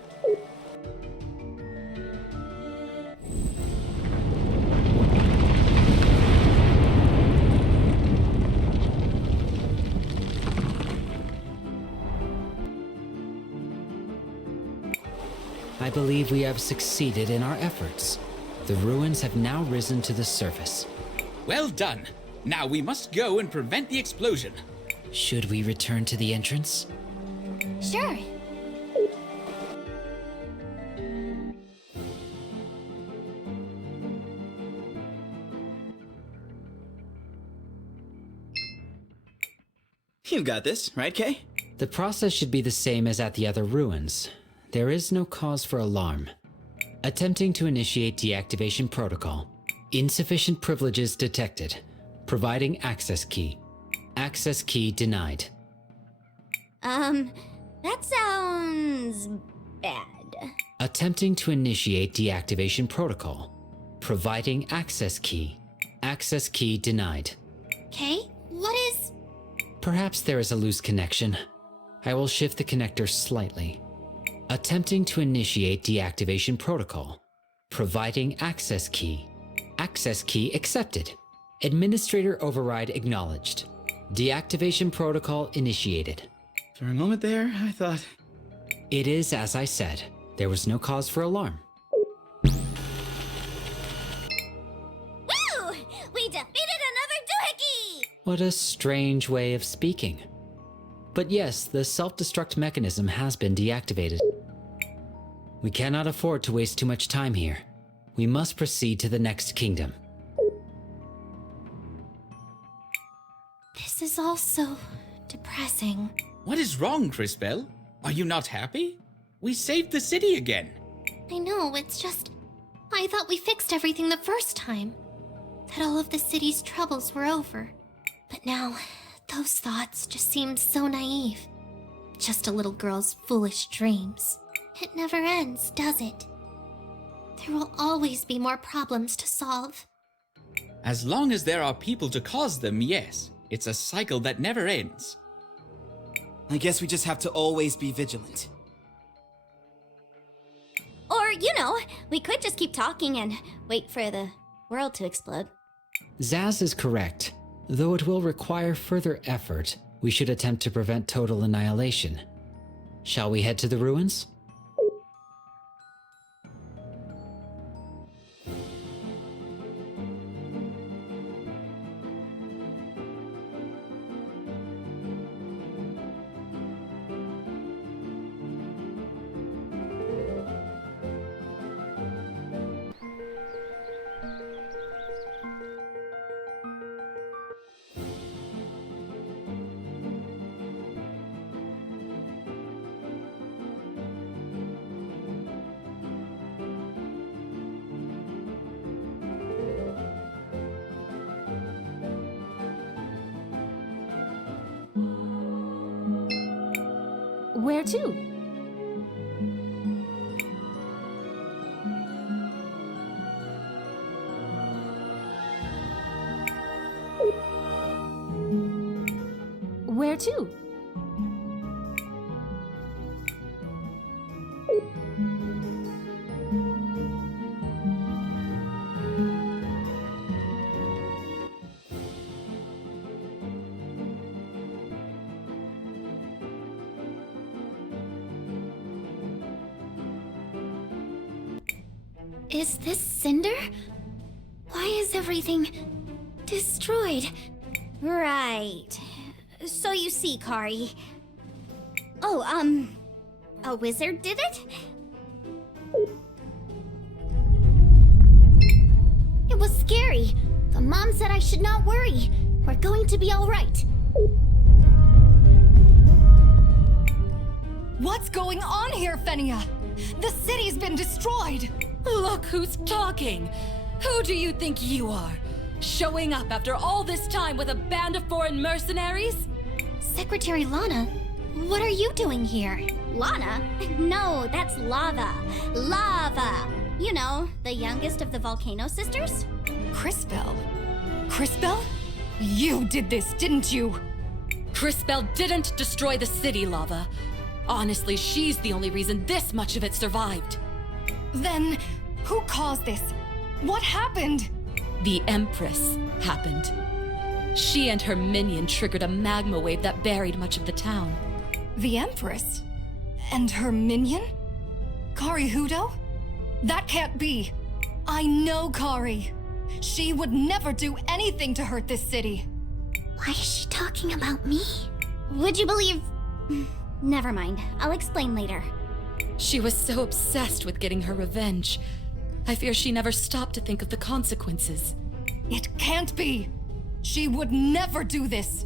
I believe we have succeeded in our efforts. The ruins have now risen to the surface. Well done. Now we must go and prevent the explosion. Should we return to the entrance? Sure. You got this, right, Kay? The process should be the same as at the other ruins. There is no cause for alarm. Attempting to initiate deactivation protocol. Insufficient privileges detected. Providing access key. Access key denied. That sounds bad. Attempting to initiate deactivation protocol. Providing access key. Access key denied. Kay, what is... Perhaps there is a loose connection. I will shift the connector slightly. Attempting to initiate deactivation protocol. Providing access key. Access key accepted. Administrator override acknowledged. Deactivation protocol initiated. For a moment there, I thought... It is as I said. There was no cause for alarm. Woo! We defeated another doohickey! What a strange way of speaking. But yes, the self-destruct mechanism has been deactivated. We cannot afford to waste too much time here. We must proceed to the next kingdom. This is all so depressing. What is wrong, Crisbell? Are you not happy? We saved the city again. I know, it's just... I thought we fixed everything the first time. That all of the city's troubles were over. But now, those thoughts just seem so naive. Just a little girl's foolish dreams. It never ends, does it? There will always be more problems to solve. As long as there are people to cause them, yes. It's a cycle that never ends. I guess we just have to always be vigilant. Or, you know, we could just keep talking and wait for the world to explode. Zaz is correct. Though it will require further effort, we should attempt to prevent total annihilation. Shall we head to the ruins? Where to? Where to? Is this Cinder? Why is everything destroyed? Right. So you see, Kari. Oh, a wizard did it? It was scary. The mom said I should not worry. We're going to be all right. What's going on here, Fenia? The city's been destroyed! Look who's talking! Who do you think you are? Showing up after all this time with a band of foreign mercenaries? Secretary Lana, what are you doing here? Lana? No, that's Lava. Lava! You know, the youngest of the Volcano Sisters? Crisbell? Crisbell? You did this, didn't you? Crisbell didn't destroy the city, Lava. Honestly, she's the only reason this much of it survived. Then, who caused this? What happened? The Empress happened. She and her minion triggered a magma wave that buried much of the town. The Empress? And her minion? Kari Hudo? That can't be. I know Kari. She would never do anything to hurt this city. Why is she talking about me? Would you believe... Never mind. I'll explain later. She was so obsessed with getting her revenge. I fear she never stopped to think of the consequences. It can't be! She would never do this!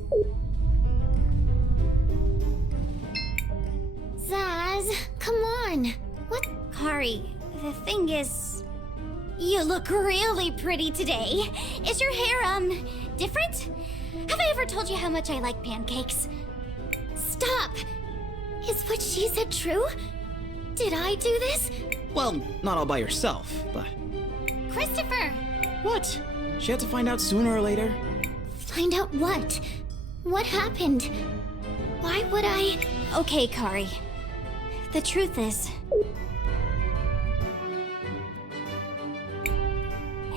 Zaz, come on! What? Kari, the thing is... You look really pretty today. Is your hair, different? Have I ever told you how much I like pancakes? Stop! Is what she said true? Did I do this? Well, not all by yourself, but... Christopher! What? She had to find out sooner or later. Find out what? What happened? Why would I... Okay, Kari. The truth is...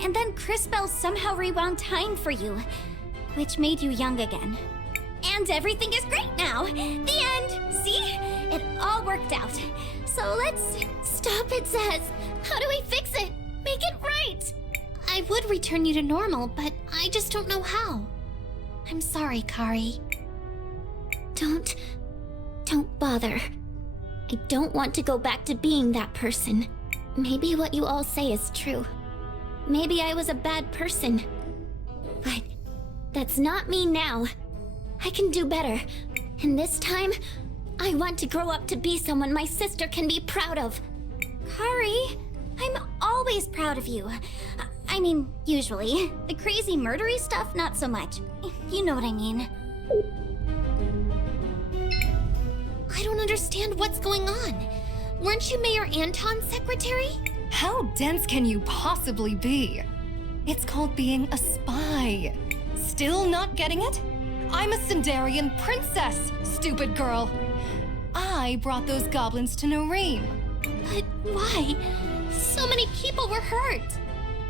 And then Crisbell somehow rewound time for you, which made you young again. And everything is great now! The end! See? It all worked out. So let's... Stop it, Zaz! How do we fix it? Make it right! I would return you to normal, but I just don't know how. I'm sorry, Kari. Don't bother. I don't want to go back to being that person. Maybe what you all say is true. Maybe I was a bad person. But that's not me now. I can do better. And this time, I want to grow up to be someone my sister can be proud of. Kari, I'm always proud of you. I mean, usually. The crazy murdery stuff, not so much. You know what I mean. I don't understand what's going on. Weren't you Mayor Anton's secretary? How dense can you possibly be? It's called being a spy. Still not getting it? I'm a Sindarian princess, stupid girl. I brought those goblins to Nareem. But why? So many people were hurt.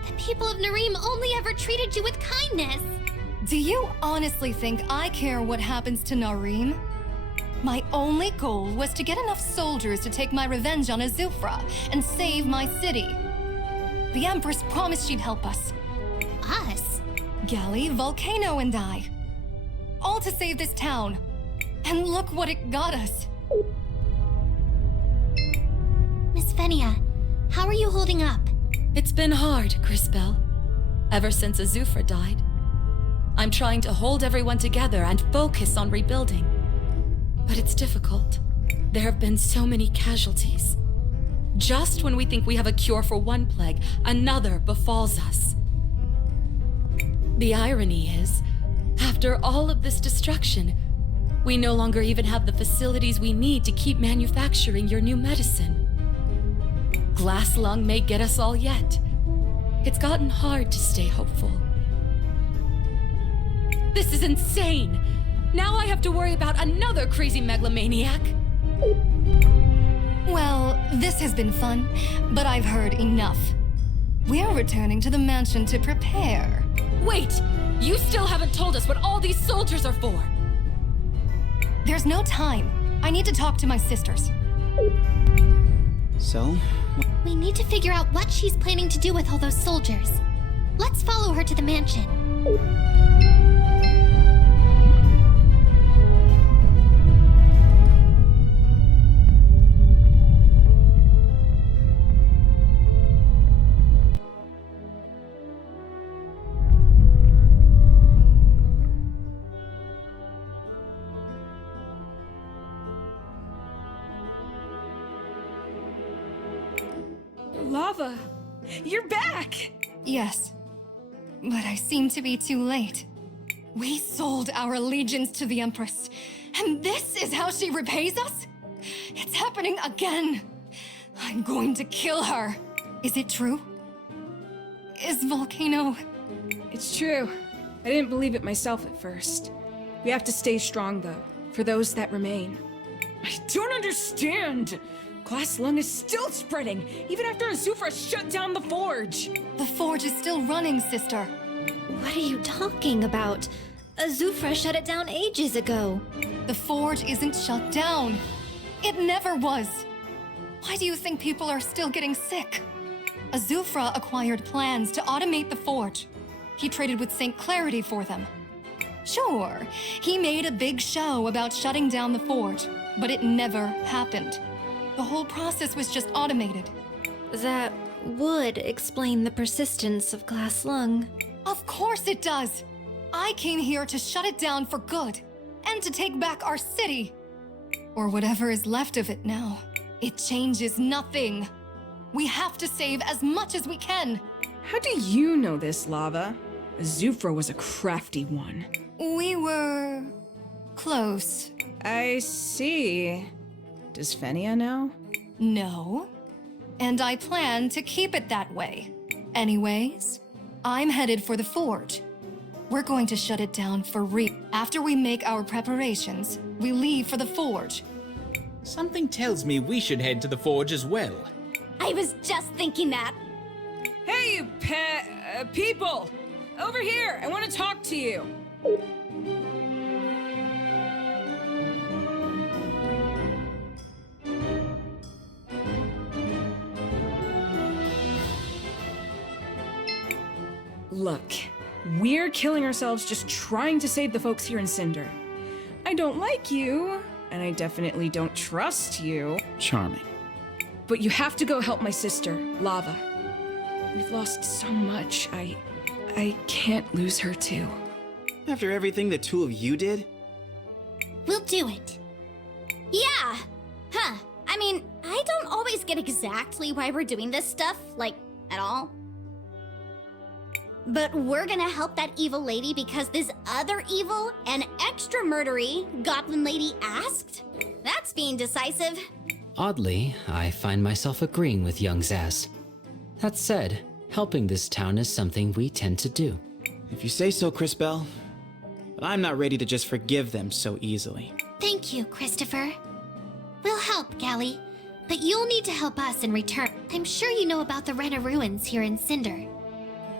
The people of Nareem only ever treated you with kindness. Do you honestly think I care what happens to Nareem? My only goal was to get enough soldiers to take my revenge on Azufra and save my city. The Empress promised she'd help us. Us? Gally, Volcano, and I. All to save this town. And look what it got us. Miss Fenia, how are you holding up? It's been hard, Crisbell. Ever since Azufra died. I'm trying to hold everyone together and focus on rebuilding. But it's difficult. There have been so many casualties. Just when we think we have a cure for one plague, another befalls us. The irony is, after all of this destruction, we no longer even have the facilities we need to keep manufacturing your new medicine. Glass lung may get us all yet. It's gotten hard to stay hopeful. This is insane! Now I have to worry about another crazy megalomaniac! Well, this has been fun, but I've heard enough. We're returning to the mansion to prepare. Wait! You still haven't told us what all these soldiers are for! There's no time. I need to talk to my sisters. So? We need to figure out what she's planning to do with all those soldiers. Let's follow her to the mansion. Lava! You're back! Yes, but I seem to be too late. We sold our allegiance to the Empress, and this is how she repays us? It's happening again! I'm going to kill her. Is it true? Is Volcano... It's true. I didn't believe it myself at first. We have to stay strong, though, for those that remain. I don't understand! Glass lung is still spreading, even after Azufra shut down the forge! The forge is still running, sister. What are you talking about? Azufra shut it down ages ago. The forge isn't shut down. It never was. Why do you think people are still getting sick? Azufra acquired plans to automate the forge. He traded with St. Clarity for them. Sure, he made a big show about shutting down the forge, but it never happened. The whole process was just automated. That would explain the persistence of Glass Lung. Of course it does! I came here to shut it down for good, and to take back our city. Or whatever is left of it now. It changes nothing. We have to save as much as we can. How do you know this, Lava? Azufra was a crafty one. We were... close. I see. Does Fenia know? No. And I plan to keep it that way. Anyways, I'm headed for the forge. We're going to shut it down for real. After we make our preparations, we leave for the forge. Something tells me we should head to the forge as well. I was just thinking that. Hey, you people! Over here! I want to talk to you! Look, we're killing ourselves just trying to save the folks here in Cinder. I don't like you, and I definitely don't trust you. Charming. But you have to go help my sister, Lava. We've lost so much, I can't lose her too. After everything the two of you did? We'll do it. Yeah! Huh. I mean, I don't always get exactly why we're doing this stuff, like, at all. But we're gonna help that evil lady because this other evil and extra murdery goblin lady asked? That's being decisive. Oddly, I find myself agreeing with young Zaz. That said, helping this town is something we tend to do. If you say so, Crisbell. But I'm not ready to just forgive them so easily. Thank you, Christopher. We'll help, Gally. But you'll need to help us in return. I'm sure you know about the Rena ruins here in Cinder.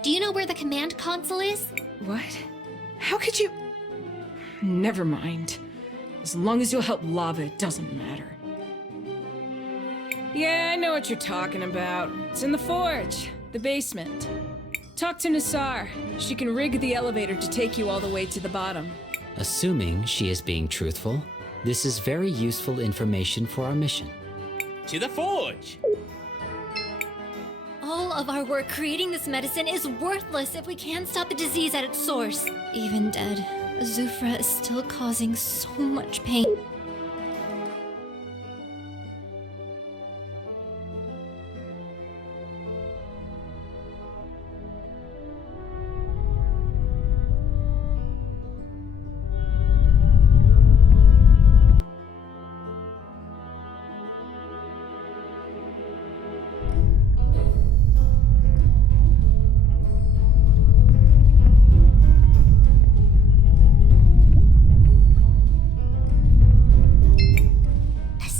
Do you know where the command console is? What? How could you... Never mind. As long as you'll help Lava, it doesn't matter. Yeah, I know what you're talking about. It's in the forge, the basement. Talk to Nassar. She can rig the elevator to take you all the way to the bottom. Assuming she is being truthful, this is very useful information for our mission. To the forge! All of our work creating this medicine is worthless if we can't stop the disease at its source. Even dead, Azufra is still causing so much pain.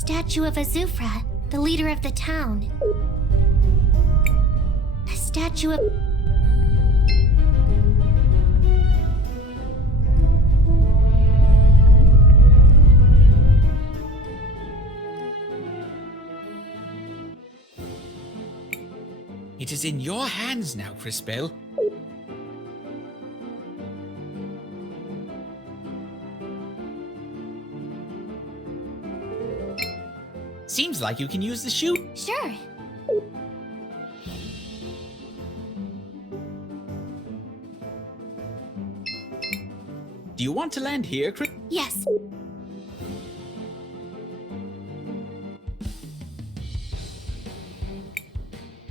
Statue of Azufra, the leader of the town. A statue of... It is in your hands now, Crisbell. Seems like you can use the chute. Sure. Do you want to land here, Chris? Yes.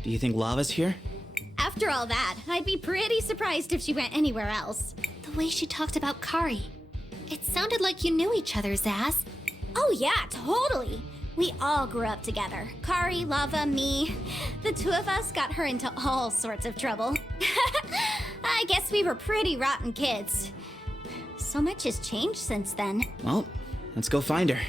Do you think Lava's here? After all that, I'd be pretty surprised if she went anywhere else. The way she talked about Kari. It sounded like you knew each other, Zaz. Oh yeah, totally. We all grew up together. Kari, Lava, me. The two of us got her into all sorts of trouble. I guess we were pretty rotten kids. So much has changed since then. Well, let's go find her.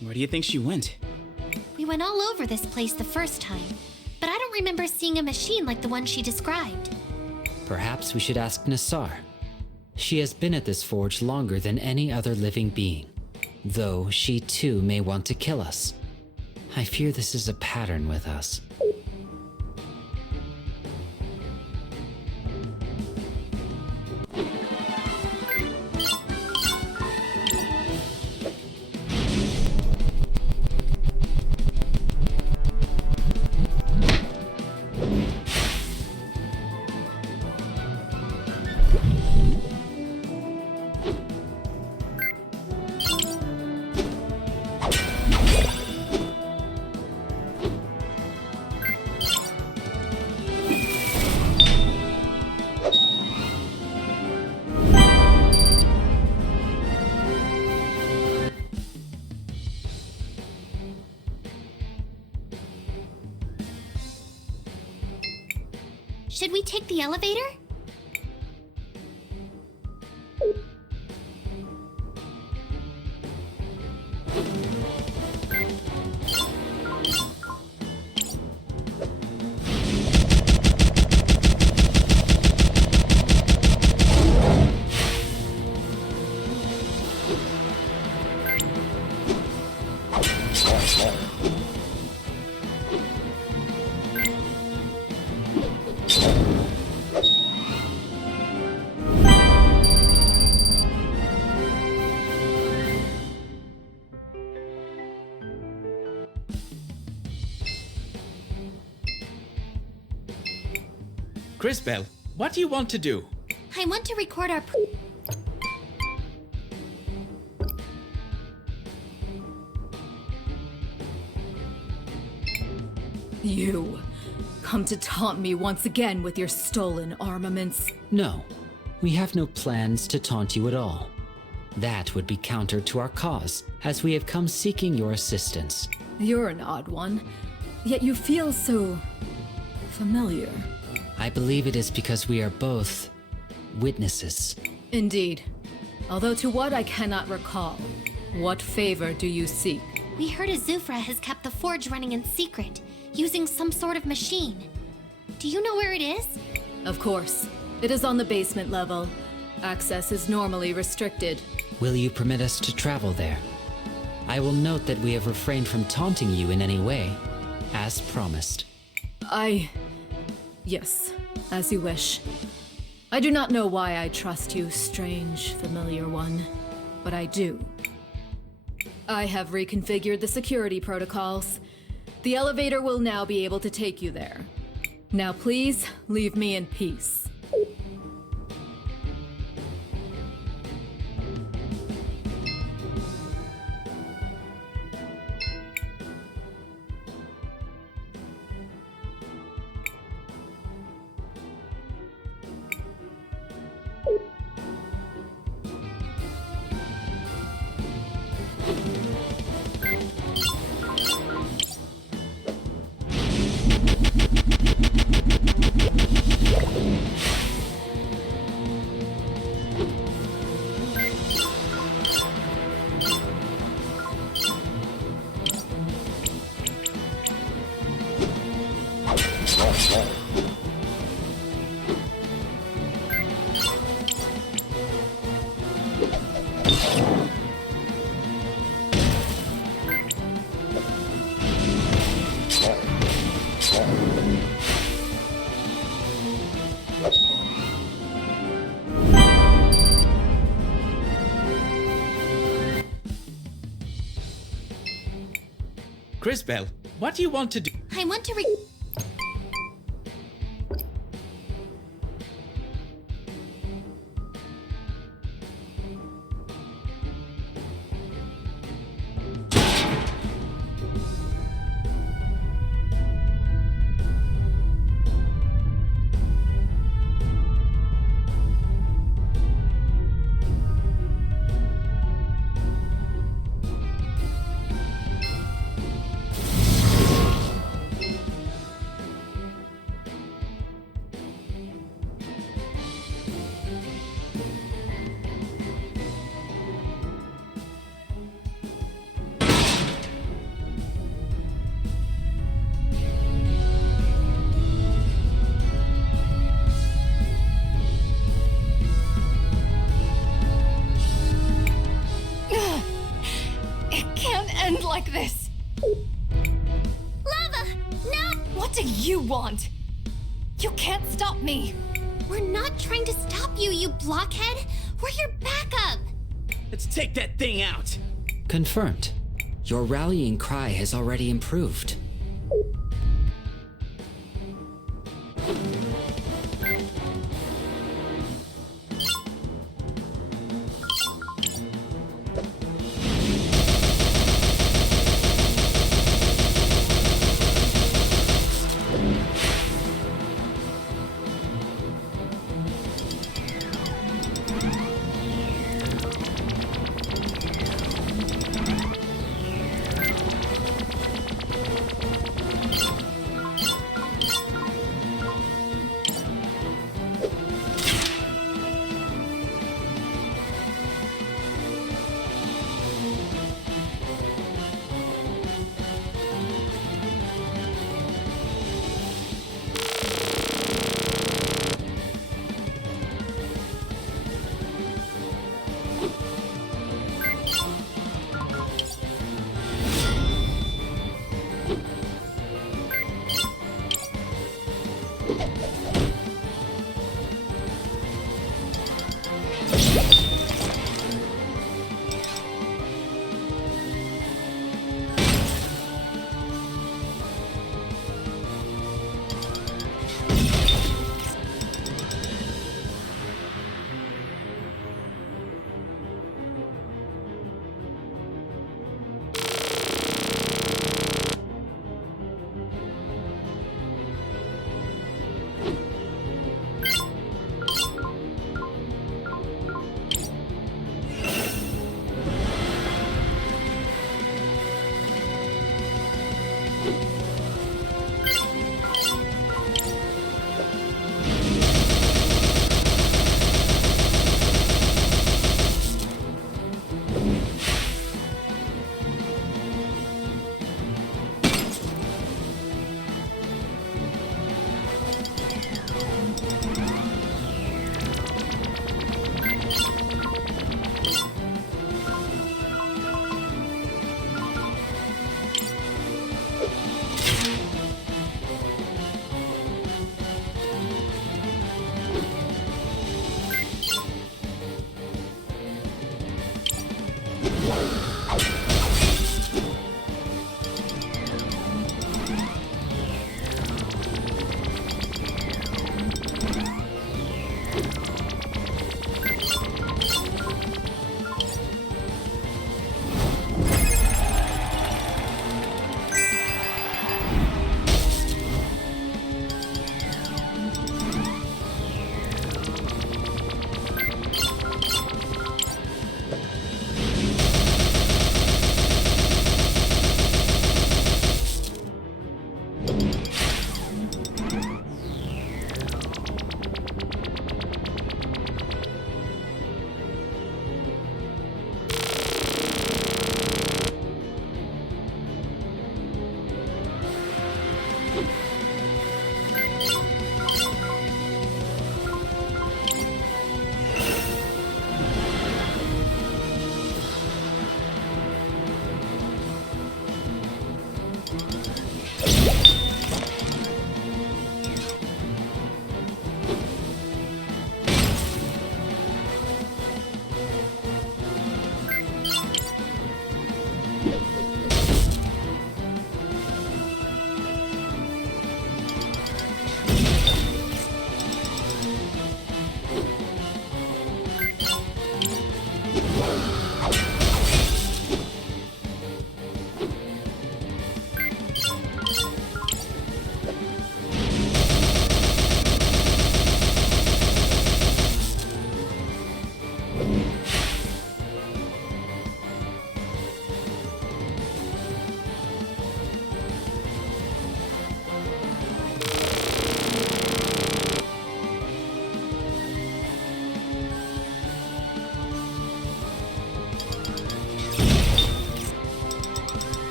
Where do you think she went? We went all over this place the first time, but I don't remember seeing a machine like the one she described. Perhaps we should ask Nassar. She has been at this forge longer than any other living being, though she too may want to kill us. I fear this is a pattern with us. Should we take the elevator? Crisbell, what do you want to do? I want to record our... You come to taunt me once again with your stolen armaments. No, we have no plans to taunt you at all. That would be counter to our cause, as we have come seeking your assistance. You're an odd one, yet you feel so familiar. I believe it is because we are both witnesses. Indeed. Although to what I cannot recall. What favor do you seek? We heard Azufra has kept the forge running in secret, using some sort of machine. Do you know where it is? Of course. It is on the basement level. Access is normally restricted. Will you permit us to travel there? I will note that we have refrained from taunting you in any way, as promised. Yes, as you wish. I do not know why I trust you, strange, familiar one, but I do. I have reconfigured the security protocols. The elevator will now be able to take you there. Now please, leave me in peace. Crisbell, what do you want to do? I want to like this. Lava! No! What do you want? You can't stop me. We're not trying to stop you, you blockhead. We're your backup. Let's take that thing out. Confirmed. Your rallying cry has already improved.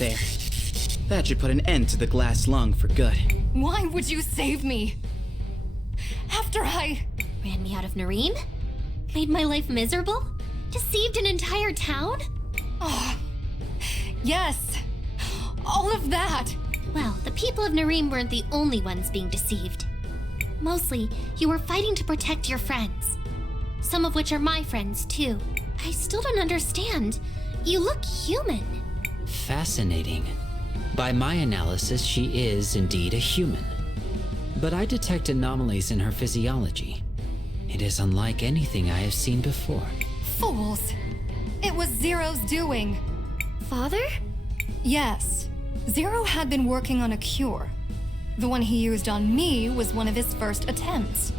There. That should put an end to the glass lung for good. Why would you save me? After I ran me out of Nareem? Made my life miserable? Deceived an entire town? Oh, yes. All of that. Well, the people of Nareem weren't the only ones being deceived. Mostly, you were fighting to protect your friends. Some of which are my friends, too. I still don't understand. You look human. Fascinating. By my analysis, she is indeed a human. But I detect anomalies in her physiology. It is unlike anything I have seen before. Fools! It was Zero's doing. Father? Yes. Zero had been working on a cure. The one he used on me was one of his first attempts.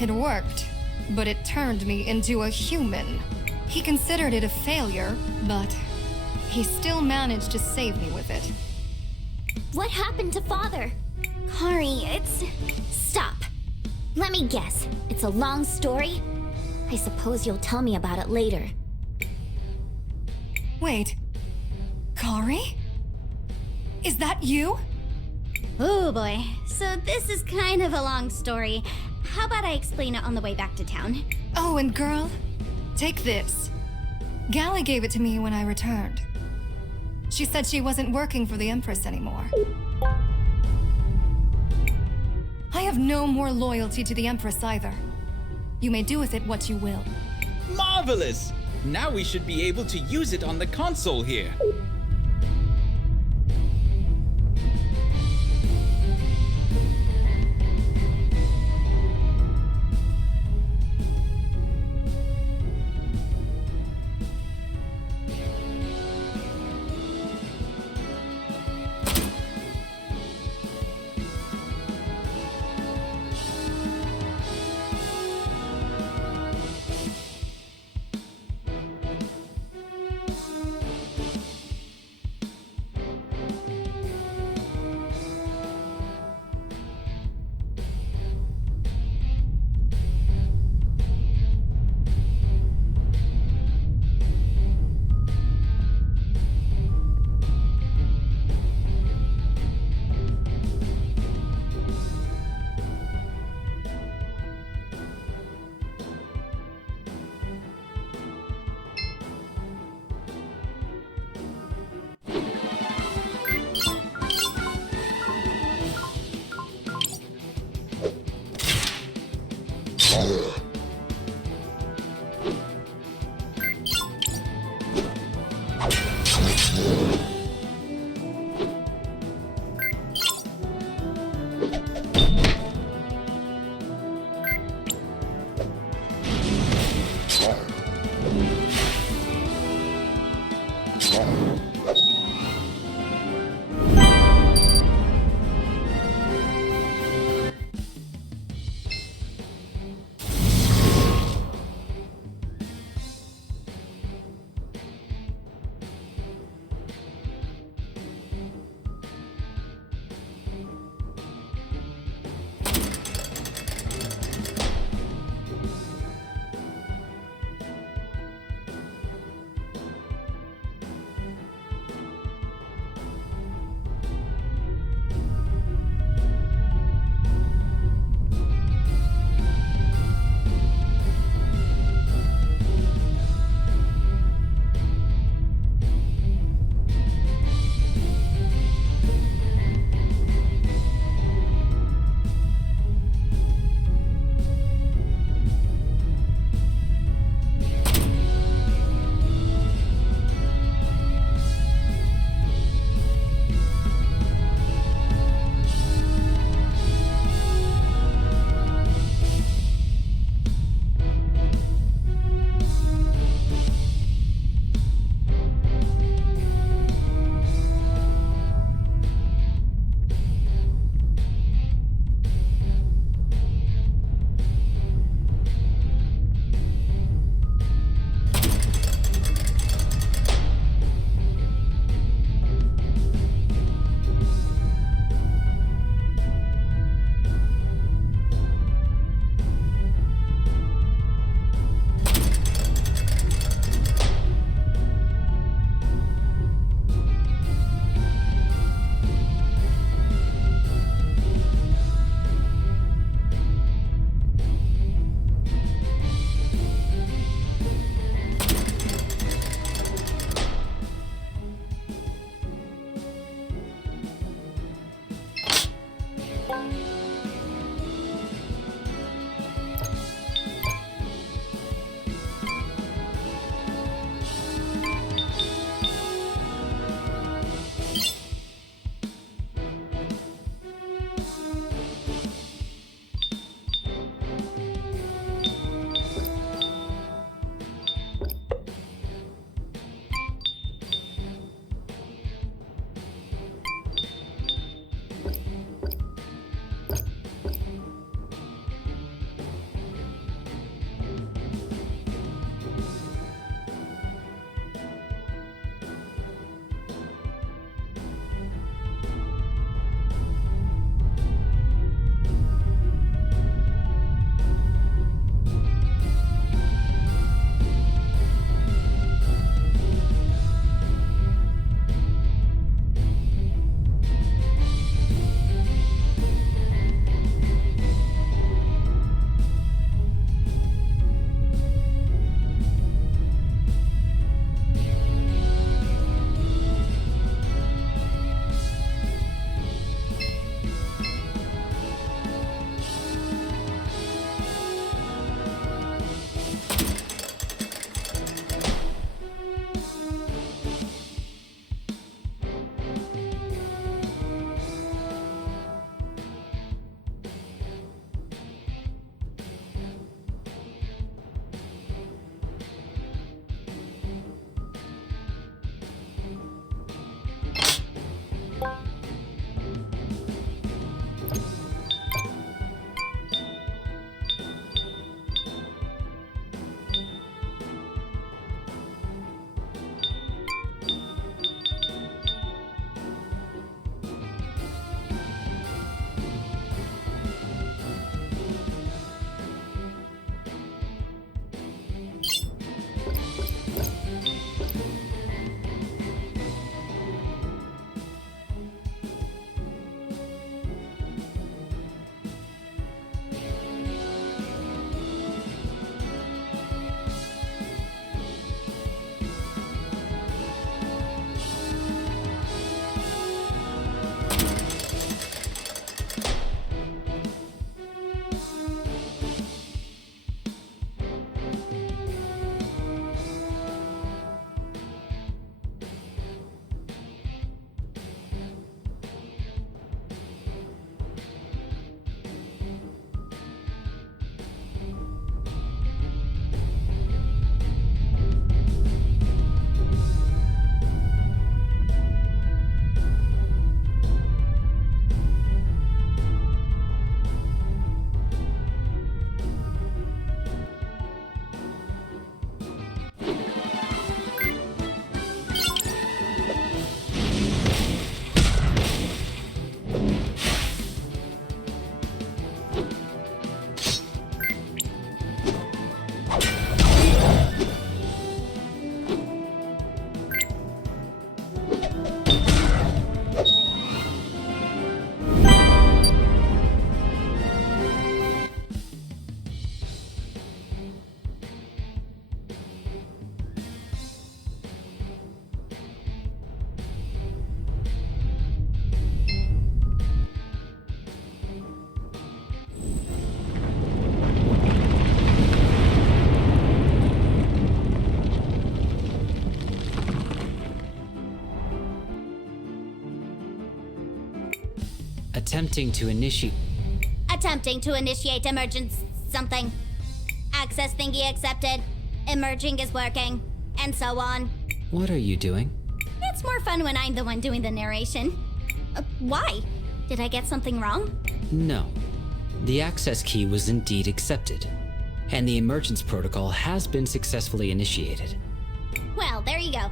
It worked, but it turned me into a human. He considered it a failure, but he still managed to save me with it. What happened to Father? Kari, Stop. Let me guess. It's a long story? I suppose you'll tell me about it later. Wait. Kari? Is that you? Oh boy. So this is kind of a long story. How about I explain it on the way back to town? Oh, and girl, take this. Gally gave it to me when I returned. She said she wasn't working for the Empress anymore. I have no more loyalty to the Empress either. You may do with it what you will. Marvelous! Now we should be able to use it on the console here. Attempting to initiate emergence something. Access thingy accepted. Emerging is working. And so on. What are you doing? It's more fun when I'm the one doing the narration. Why? Did I get something wrong? No. The access key was indeed accepted, and the emergence protocol has been successfully initiated. Well, there you go.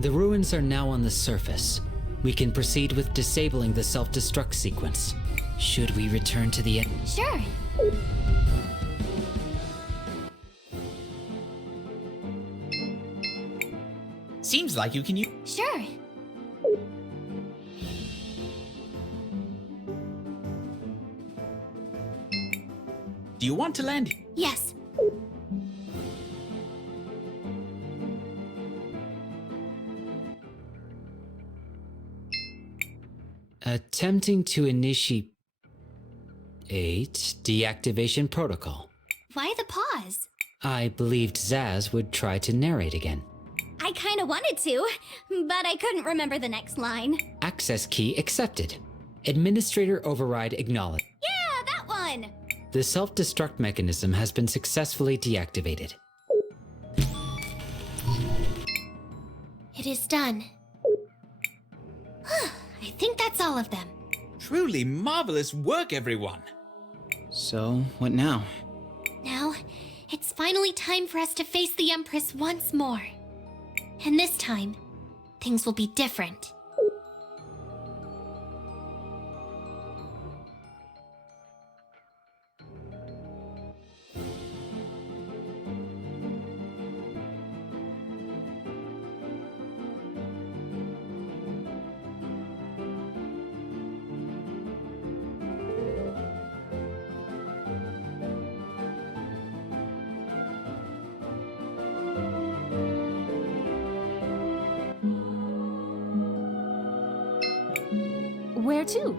The ruins are now on the surface. We can proceed with disabling the self-destruct sequence. Should we return to the end? Sure. Seems like you can use. Sure. Do you want to land? Yes. Attempting to initiate deactivation protocol. Why the pause? I believed Zaz would try to narrate again. I kinda wanted to, but I couldn't remember the next line. Access key accepted. Administrator override acknowledged. Yeah, that one! The self-destruct mechanism has been successfully deactivated. It is done. I think that's all of them. Truly marvelous work, everyone. So, what now? Now, it's finally time for us to face the Empress once more. And this time, things will be different. Where to?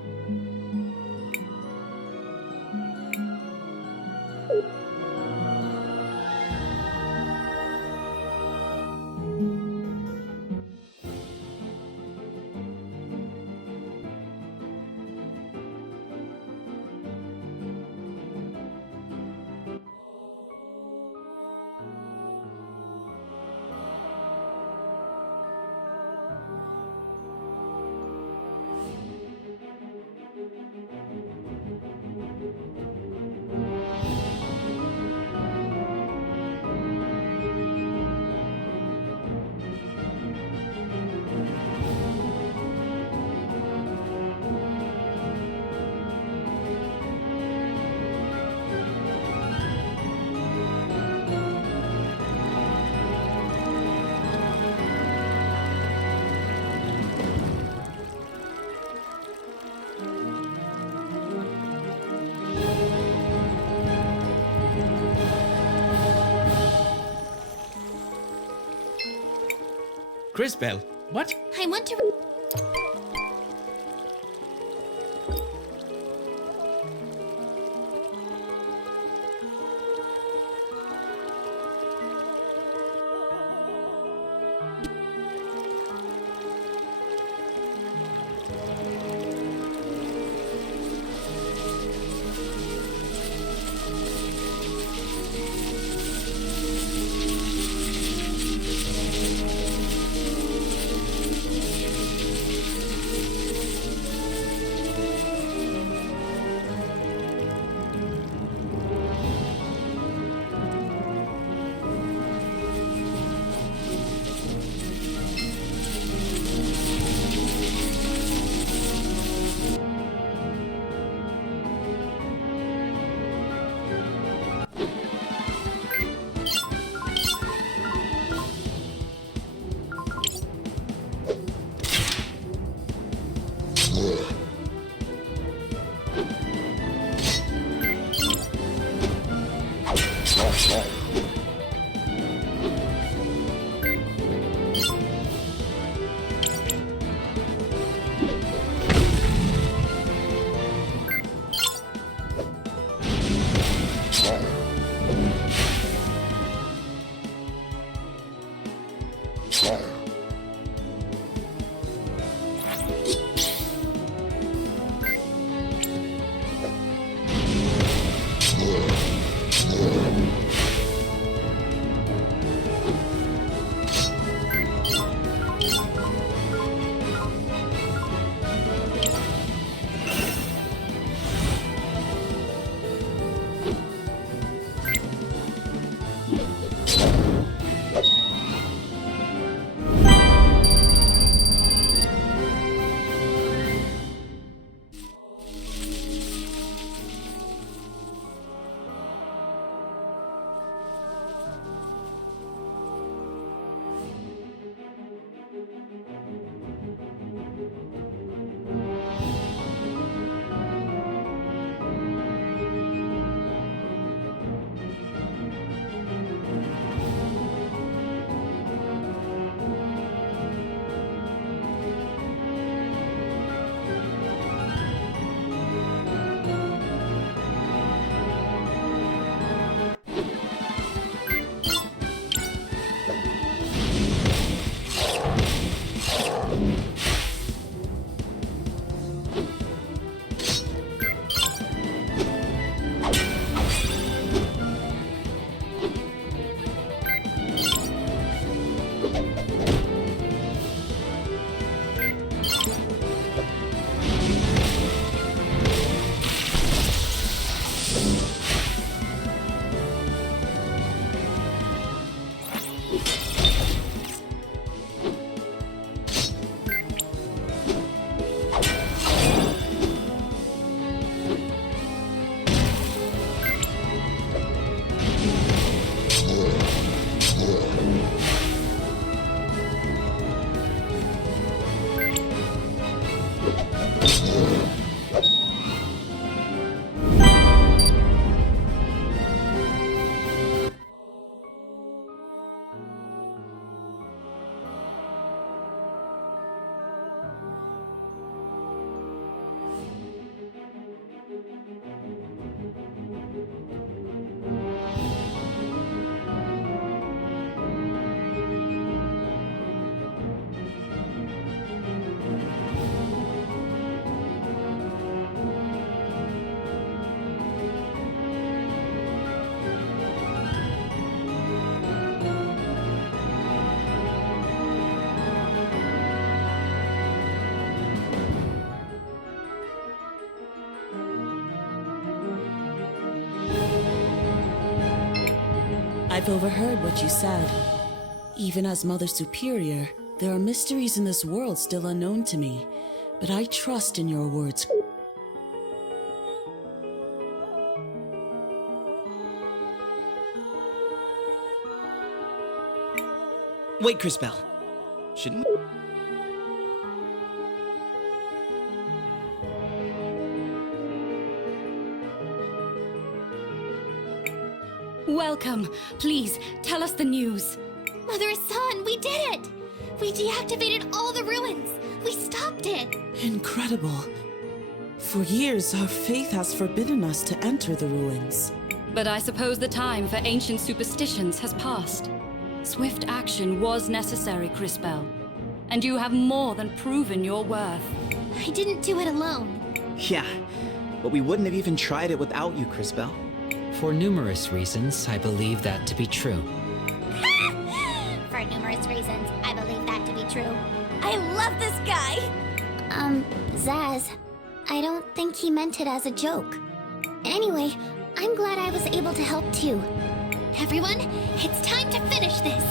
Crisbell, what? I want to... I've overheard what you said. Even as Mother Superior, there are mysteries in this world still unknown to me, but I trust in your words. Wait, Crisbell. Shouldn't we? Welcome. Please, tell us the news. Mother-san, we did it! We deactivated all the ruins! We stopped it! Incredible. For years, our faith has forbidden us to enter the ruins. But I suppose the time for ancient superstitions has passed. Swift action was necessary, Crisbell. And you have more than proven your worth. I didn't do it alone. Yeah, but we wouldn't have even tried it without you, Crisbell. For numerous reasons, I believe that to be true. For numerous reasons, I believe that to be true. I love this guy! Zaz, I don't think he meant it as a joke. Anyway, I'm glad I was able to help too. Everyone, it's time to finish this!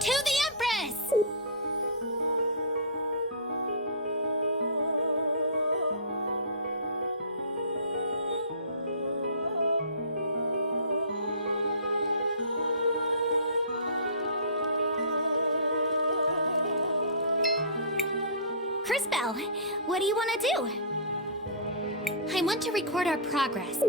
To the Empress! Crisbell, what do you want to do? I want to record our progress.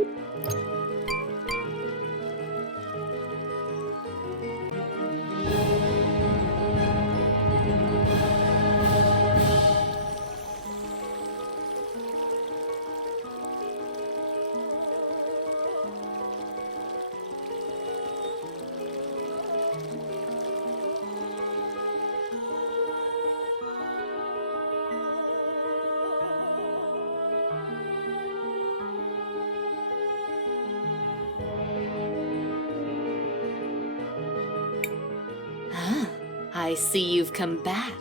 I see you've come back.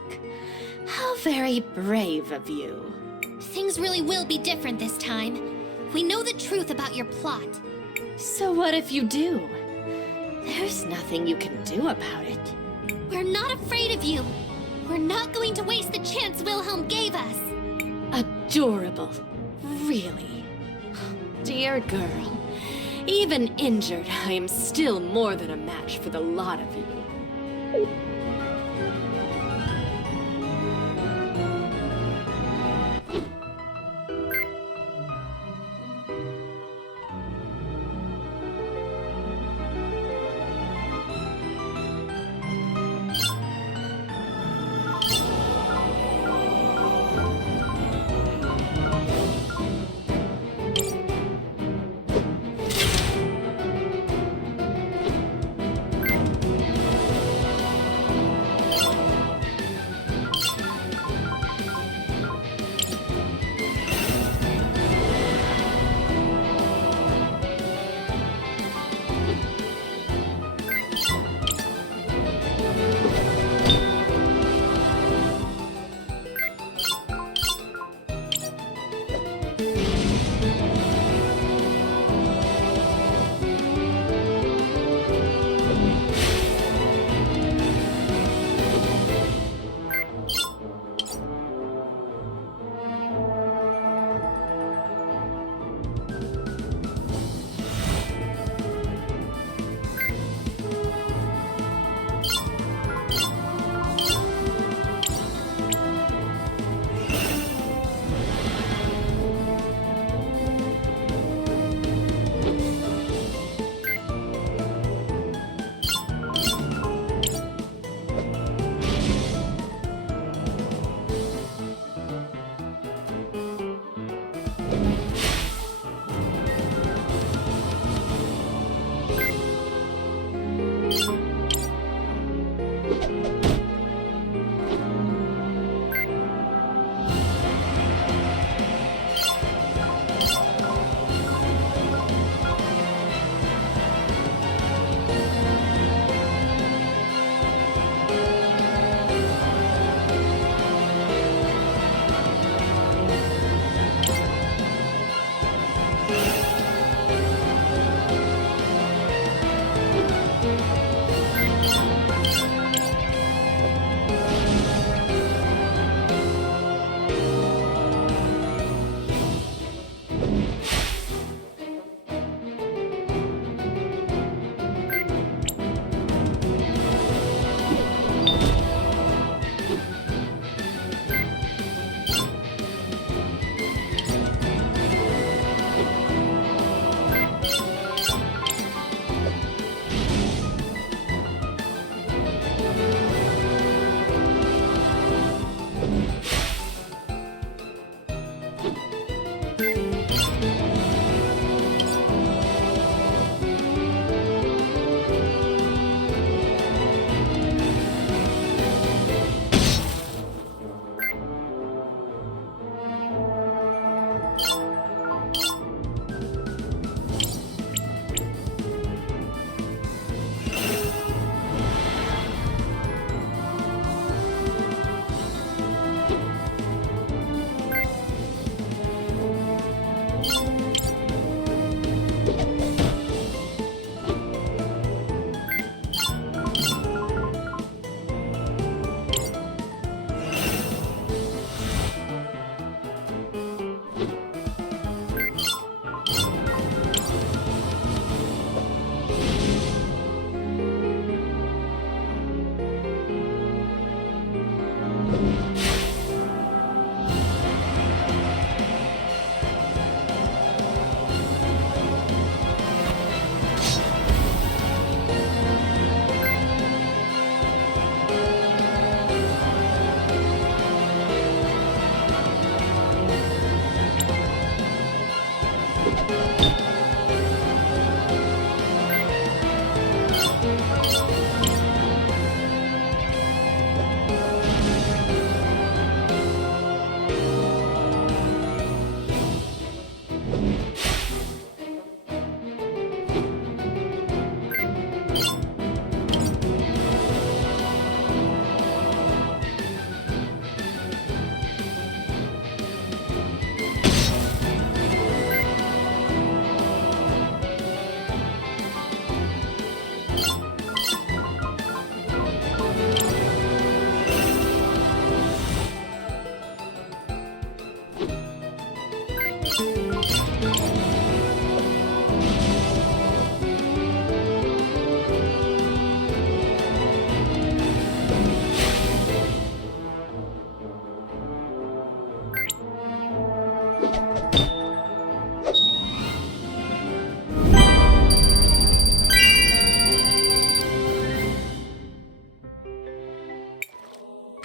How very brave of you. Things really will be different this time. We know the truth about your plot. So what if you do? There's nothing you can do about it. We're not afraid of you. We're not going to waste the chance Wilhelm gave us. Adorable. Really. Dear girl. Even injured, I am still more than a match for the lot of you.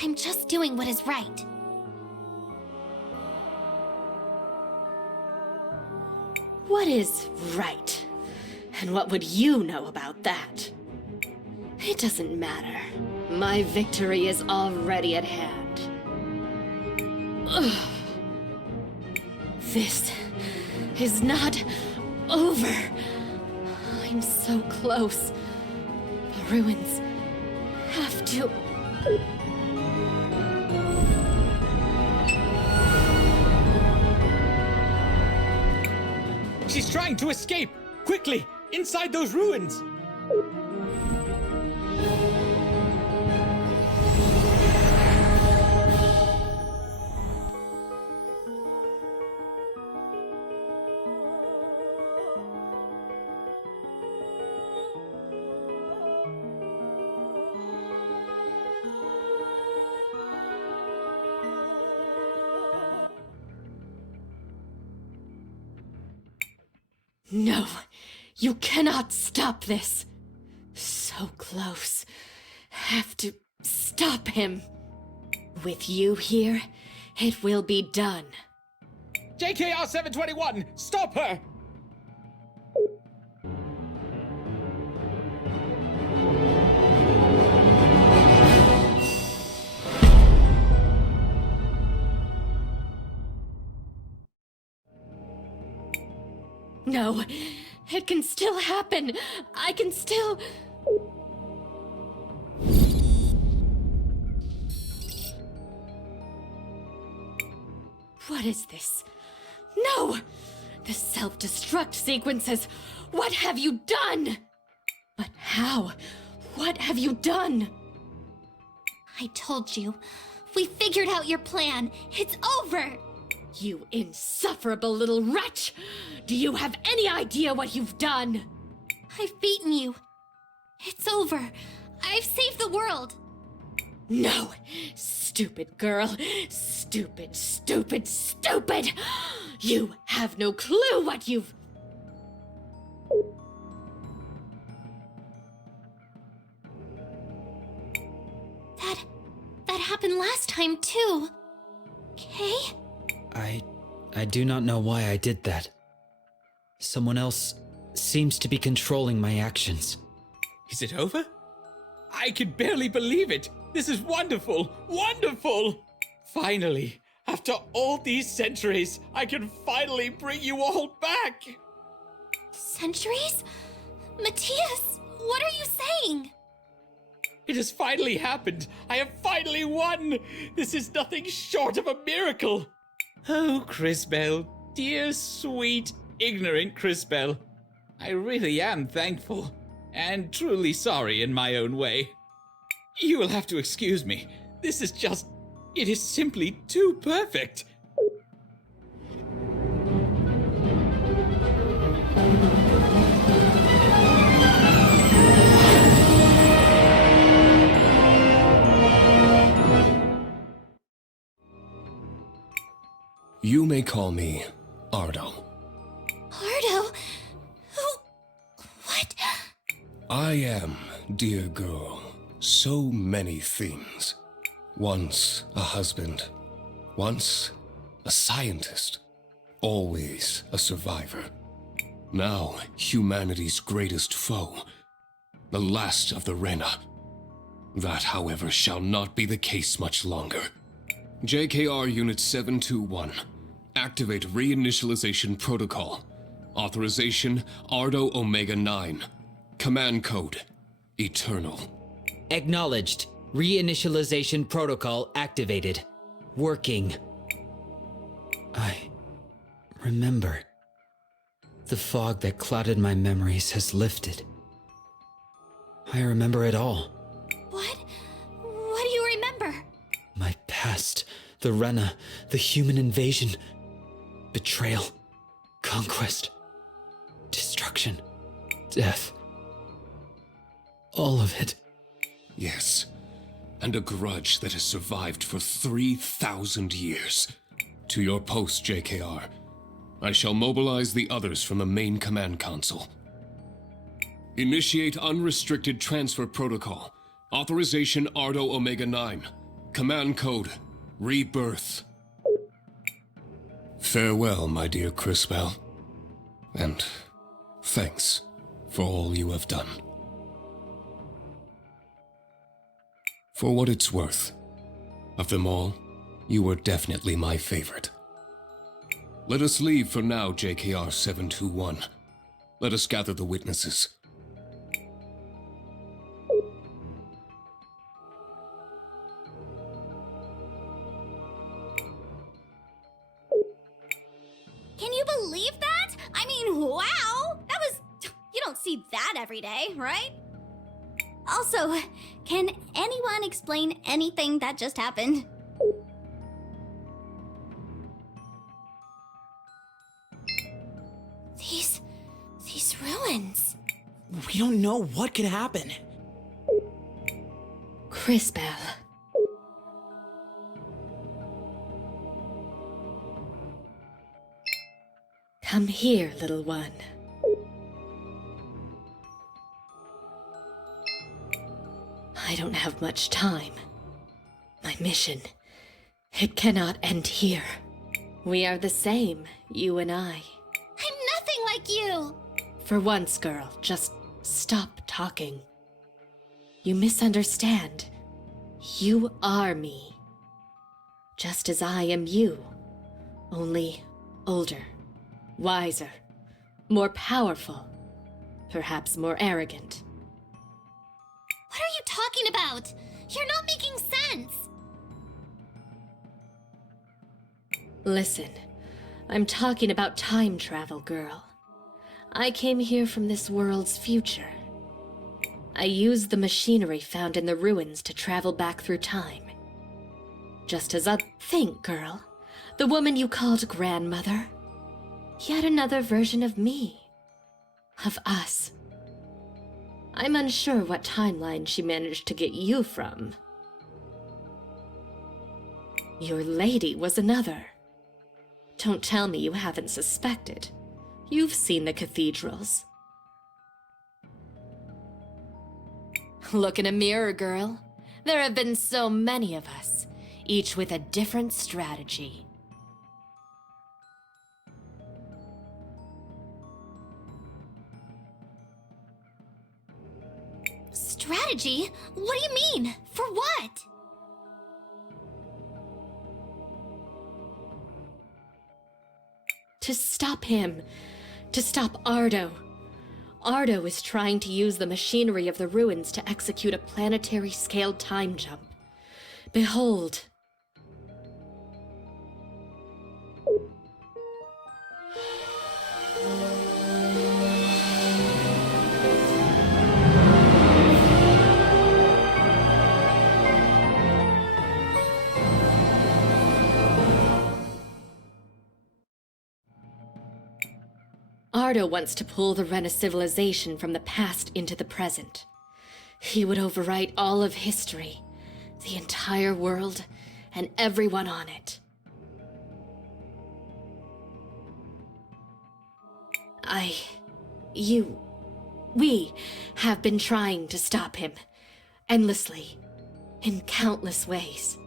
I'm just doing what is right. What is right? And what would you know about that? It doesn't matter. My victory is already at hand. Ugh. This is not over. I'm so close. The ruins have to... She's trying to escape! Quickly! Inside those ruins! No, you cannot stop this. So close. Have to stop him. With you here, it will be done. JKR 721, stop her! No, it can still happen. I can still... What is this? No! The self-destruct sequences! What have you done? But how? What have you done? I told you. We figured out your plan. It's over! You insufferable little wretch! Do you have any idea what you've done? I've beaten you. It's over. I've saved the world. No! Stupid girl! Stupid, stupid, stupid! You have no clue what you've... That happened last time, too. Okay? I do not know why I did that. Someone else seems to be controlling my actions. Is it over? I can barely believe it! This is wonderful! Wonderful! Finally, after all these centuries, I can finally bring you all back! Centuries? Matthias, what are you saying? It has finally happened! I have finally won! This is nothing short of a miracle! Oh, Crisbell, dear, sweet, ignorant Crisbell. I really am thankful, and truly sorry in my own way. You will have to excuse me. This is just... it is simply too perfect! You may call me Ardo. Ardo? What? I am, dear girl, so many things. Once a husband, once a scientist, always a survivor. Now humanity's greatest foe, the last of the Rena. That, however, shall not be the case much longer. JKR Unit 721. Activate reinitialization protocol. Authorization Ardo Omega 9. Command code Eternal. Acknowledged. Reinitialization protocol activated. Working. I remember. The fog that clouded my memories has lifted. I remember it all. What? What do you remember? My past, the Rena, the human invasion, betrayal, conquest, destruction, death. All of it. Yes, and a grudge that has survived for 3,000 years. To your post, JKR. I shall mobilize the others from the main command console. Initiate unrestricted transfer protocol. Authorization Ardo Omega 9. Command code Rebirth. Farewell, my dear Crisbell. And thanks for all you have done. For what it's worth, of them all, you were definitely my favorite. Let us leave for now, JKR 721. Let us gather the witnesses. Can you believe that? I mean, wow! That was... You don't see that every day, right? Also, can anyone explain anything that just happened? These ruins. We don't know what could happen. Crisbell. Come here, little one. I don't have much time. My mission, it cannot end here. We are the same, you and I. I'm nothing like you! For once, girl, just stop talking. You misunderstand. You are me. Just as I am you. Only older, wiser, more powerful, perhaps more arrogant. What are you talking about? You're not making sense! Listen, I'm talking about time travel, girl. I came here from this world's future. I used the machinery found in the ruins to travel back through time. Just as think, girl. The woman you called grandmother. Yet another version of me. Of us. I'm unsure what timeline she managed to get you from. Your lady was another. Don't tell me you haven't suspected. You've seen the cathedrals. Look in a mirror, girl. There have been so many of us, each with a different strategy. Strategy? What do you mean? For what? To stop him. To stop Ardo. Ardo is trying to use the machinery of the ruins to execute a planetary-scale time jump. Behold. Ardo wants to pull the Rena civilization from the past into the present. He would overwrite all of history, the entire world, and everyone on it. We have been trying to stop him. Endlessly. In countless ways.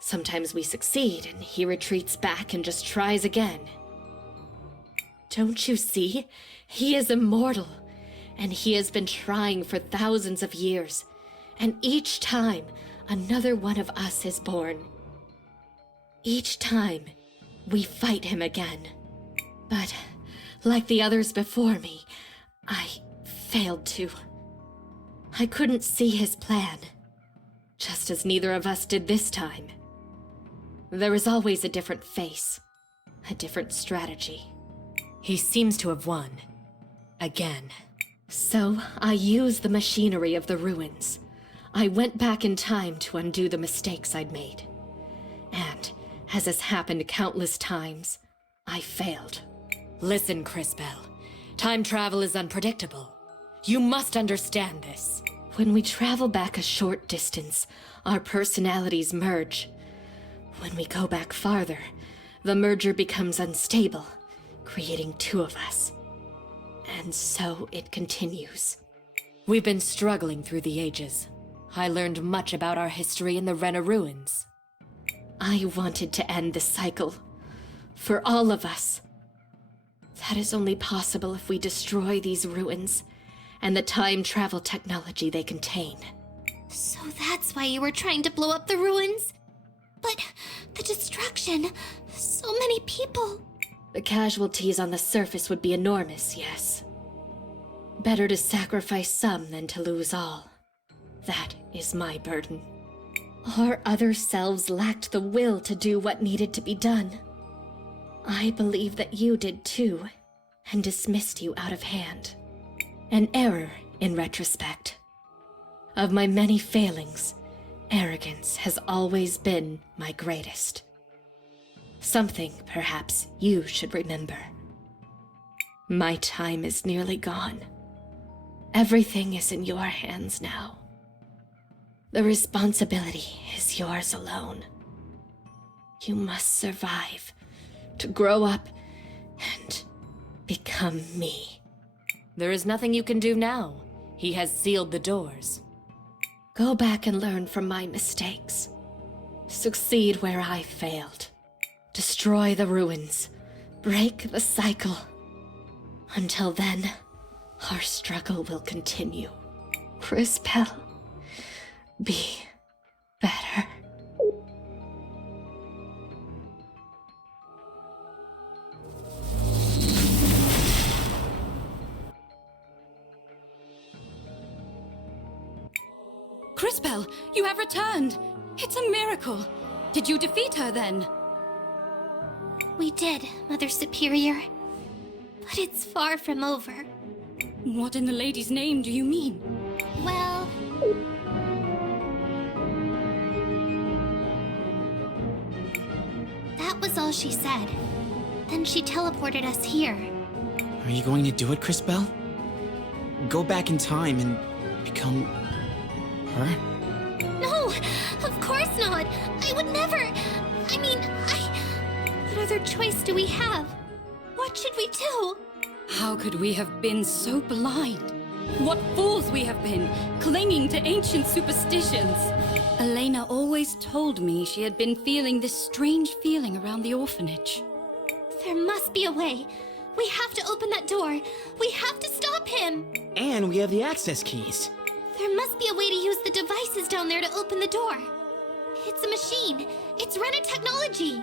Sometimes we succeed and he retreats back and just tries again. Don't you see? He is immortal. And he has been trying for thousands of years. And each time, another one of us is born. Each time, we fight him again. But, like the others before me, I failed to. I couldn't see his plan, just as neither of us did this time. There is always a different face, a different strategy. He seems to have won. Again. So, I used the machinery of the ruins. I went back in time to undo the mistakes I'd made. And, as has happened countless times, I failed. Listen, Crisbell. Time travel is unpredictable. You must understand this. When we travel back a short distance, our personalities merge. When we go back farther, the merger becomes unstable, creating two of us. And so it continues. We've been struggling through the ages. I learned much about our history in the Rena ruins. I wanted to end the cycle. For all of us. That is only possible if we destroy these ruins and the time travel technology they contain. So that's why you were trying to blow up the ruins? But the destruction, so many people. The casualties on the surface would be enormous, yes. Better to sacrifice some than to lose all. That is my burden. Our other selves lacked the will to do what needed to be done. I believe that you did too, and dismissed you out of hand. An error, in retrospect. Of my many failings, arrogance has always been my greatest. Something, perhaps, you should remember. My time is nearly gone. Everything is in your hands now. The responsibility is yours alone. You must survive, to grow up, and become me. There is nothing you can do now. He has sealed the doors. Go back and learn from my mistakes. Succeed where I failed. Destroy the ruins. Break the cycle. Until then, our struggle will continue. Crisbell, be better. Crisbell, you have returned! It's a miracle! Did you defeat her then? We did, Mother Superior. But it's far from over. What in the lady's name do you mean? Well... that was all she said. Then she teleported us here. Are you going to do it, Crisbell? Go back in time and become... her? No! Of course not! I would never! I mean, What other choice do we have? What should we do? How could we have been so blind? What fools we have been, clinging to ancient superstitions. Elena always told me she had been feeling this strange feeling around the orphanage. There must be a way. We have to open that door. We have to stop him. And we have the access keys. There must be a way to use the devices down there to open the door. It's a machine. It's Rena technology.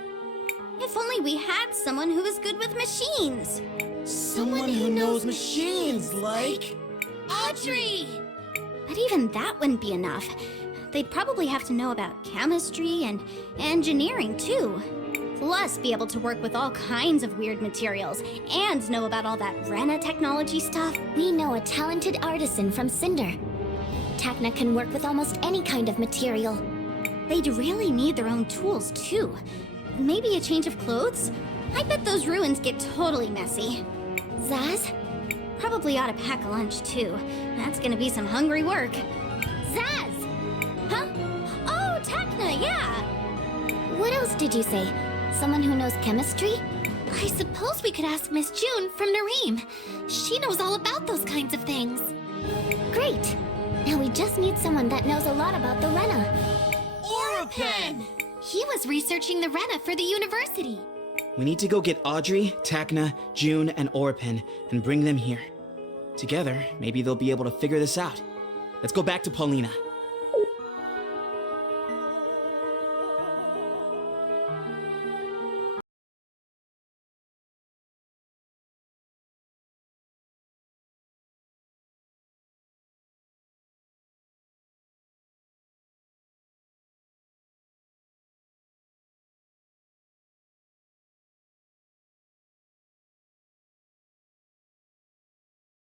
If only we had someone who was good with machines. Someone who knows machines, like... Audrey! But even that wouldn't be enough. They'd probably have to know about chemistry and engineering, too. Plus, be able to work with all kinds of weird materials, and know about all that Rena technology stuff. We know a talented artisan from Cinder. Tacna can work with almost any kind of material. They'd really need their own tools, too. Maybe a change of clothes? I bet those ruins get totally messy. Zaz? Probably ought to pack a lunch, too. That's gonna be some hungry work. Zaz! Huh? Oh, Tacna, yeah! What else did you say? Someone who knows chemistry? I suppose we could ask Miss June from Nareem. She knows all about those kinds of things. Great! Now we just need someone that knows a lot about the Rena. Oropen! He was researching the Rena for the university. We need to go get Audrey, Tacna, June, and Oropen and bring them here. Together, maybe they'll be able to figure this out. Let's go back to Paulina.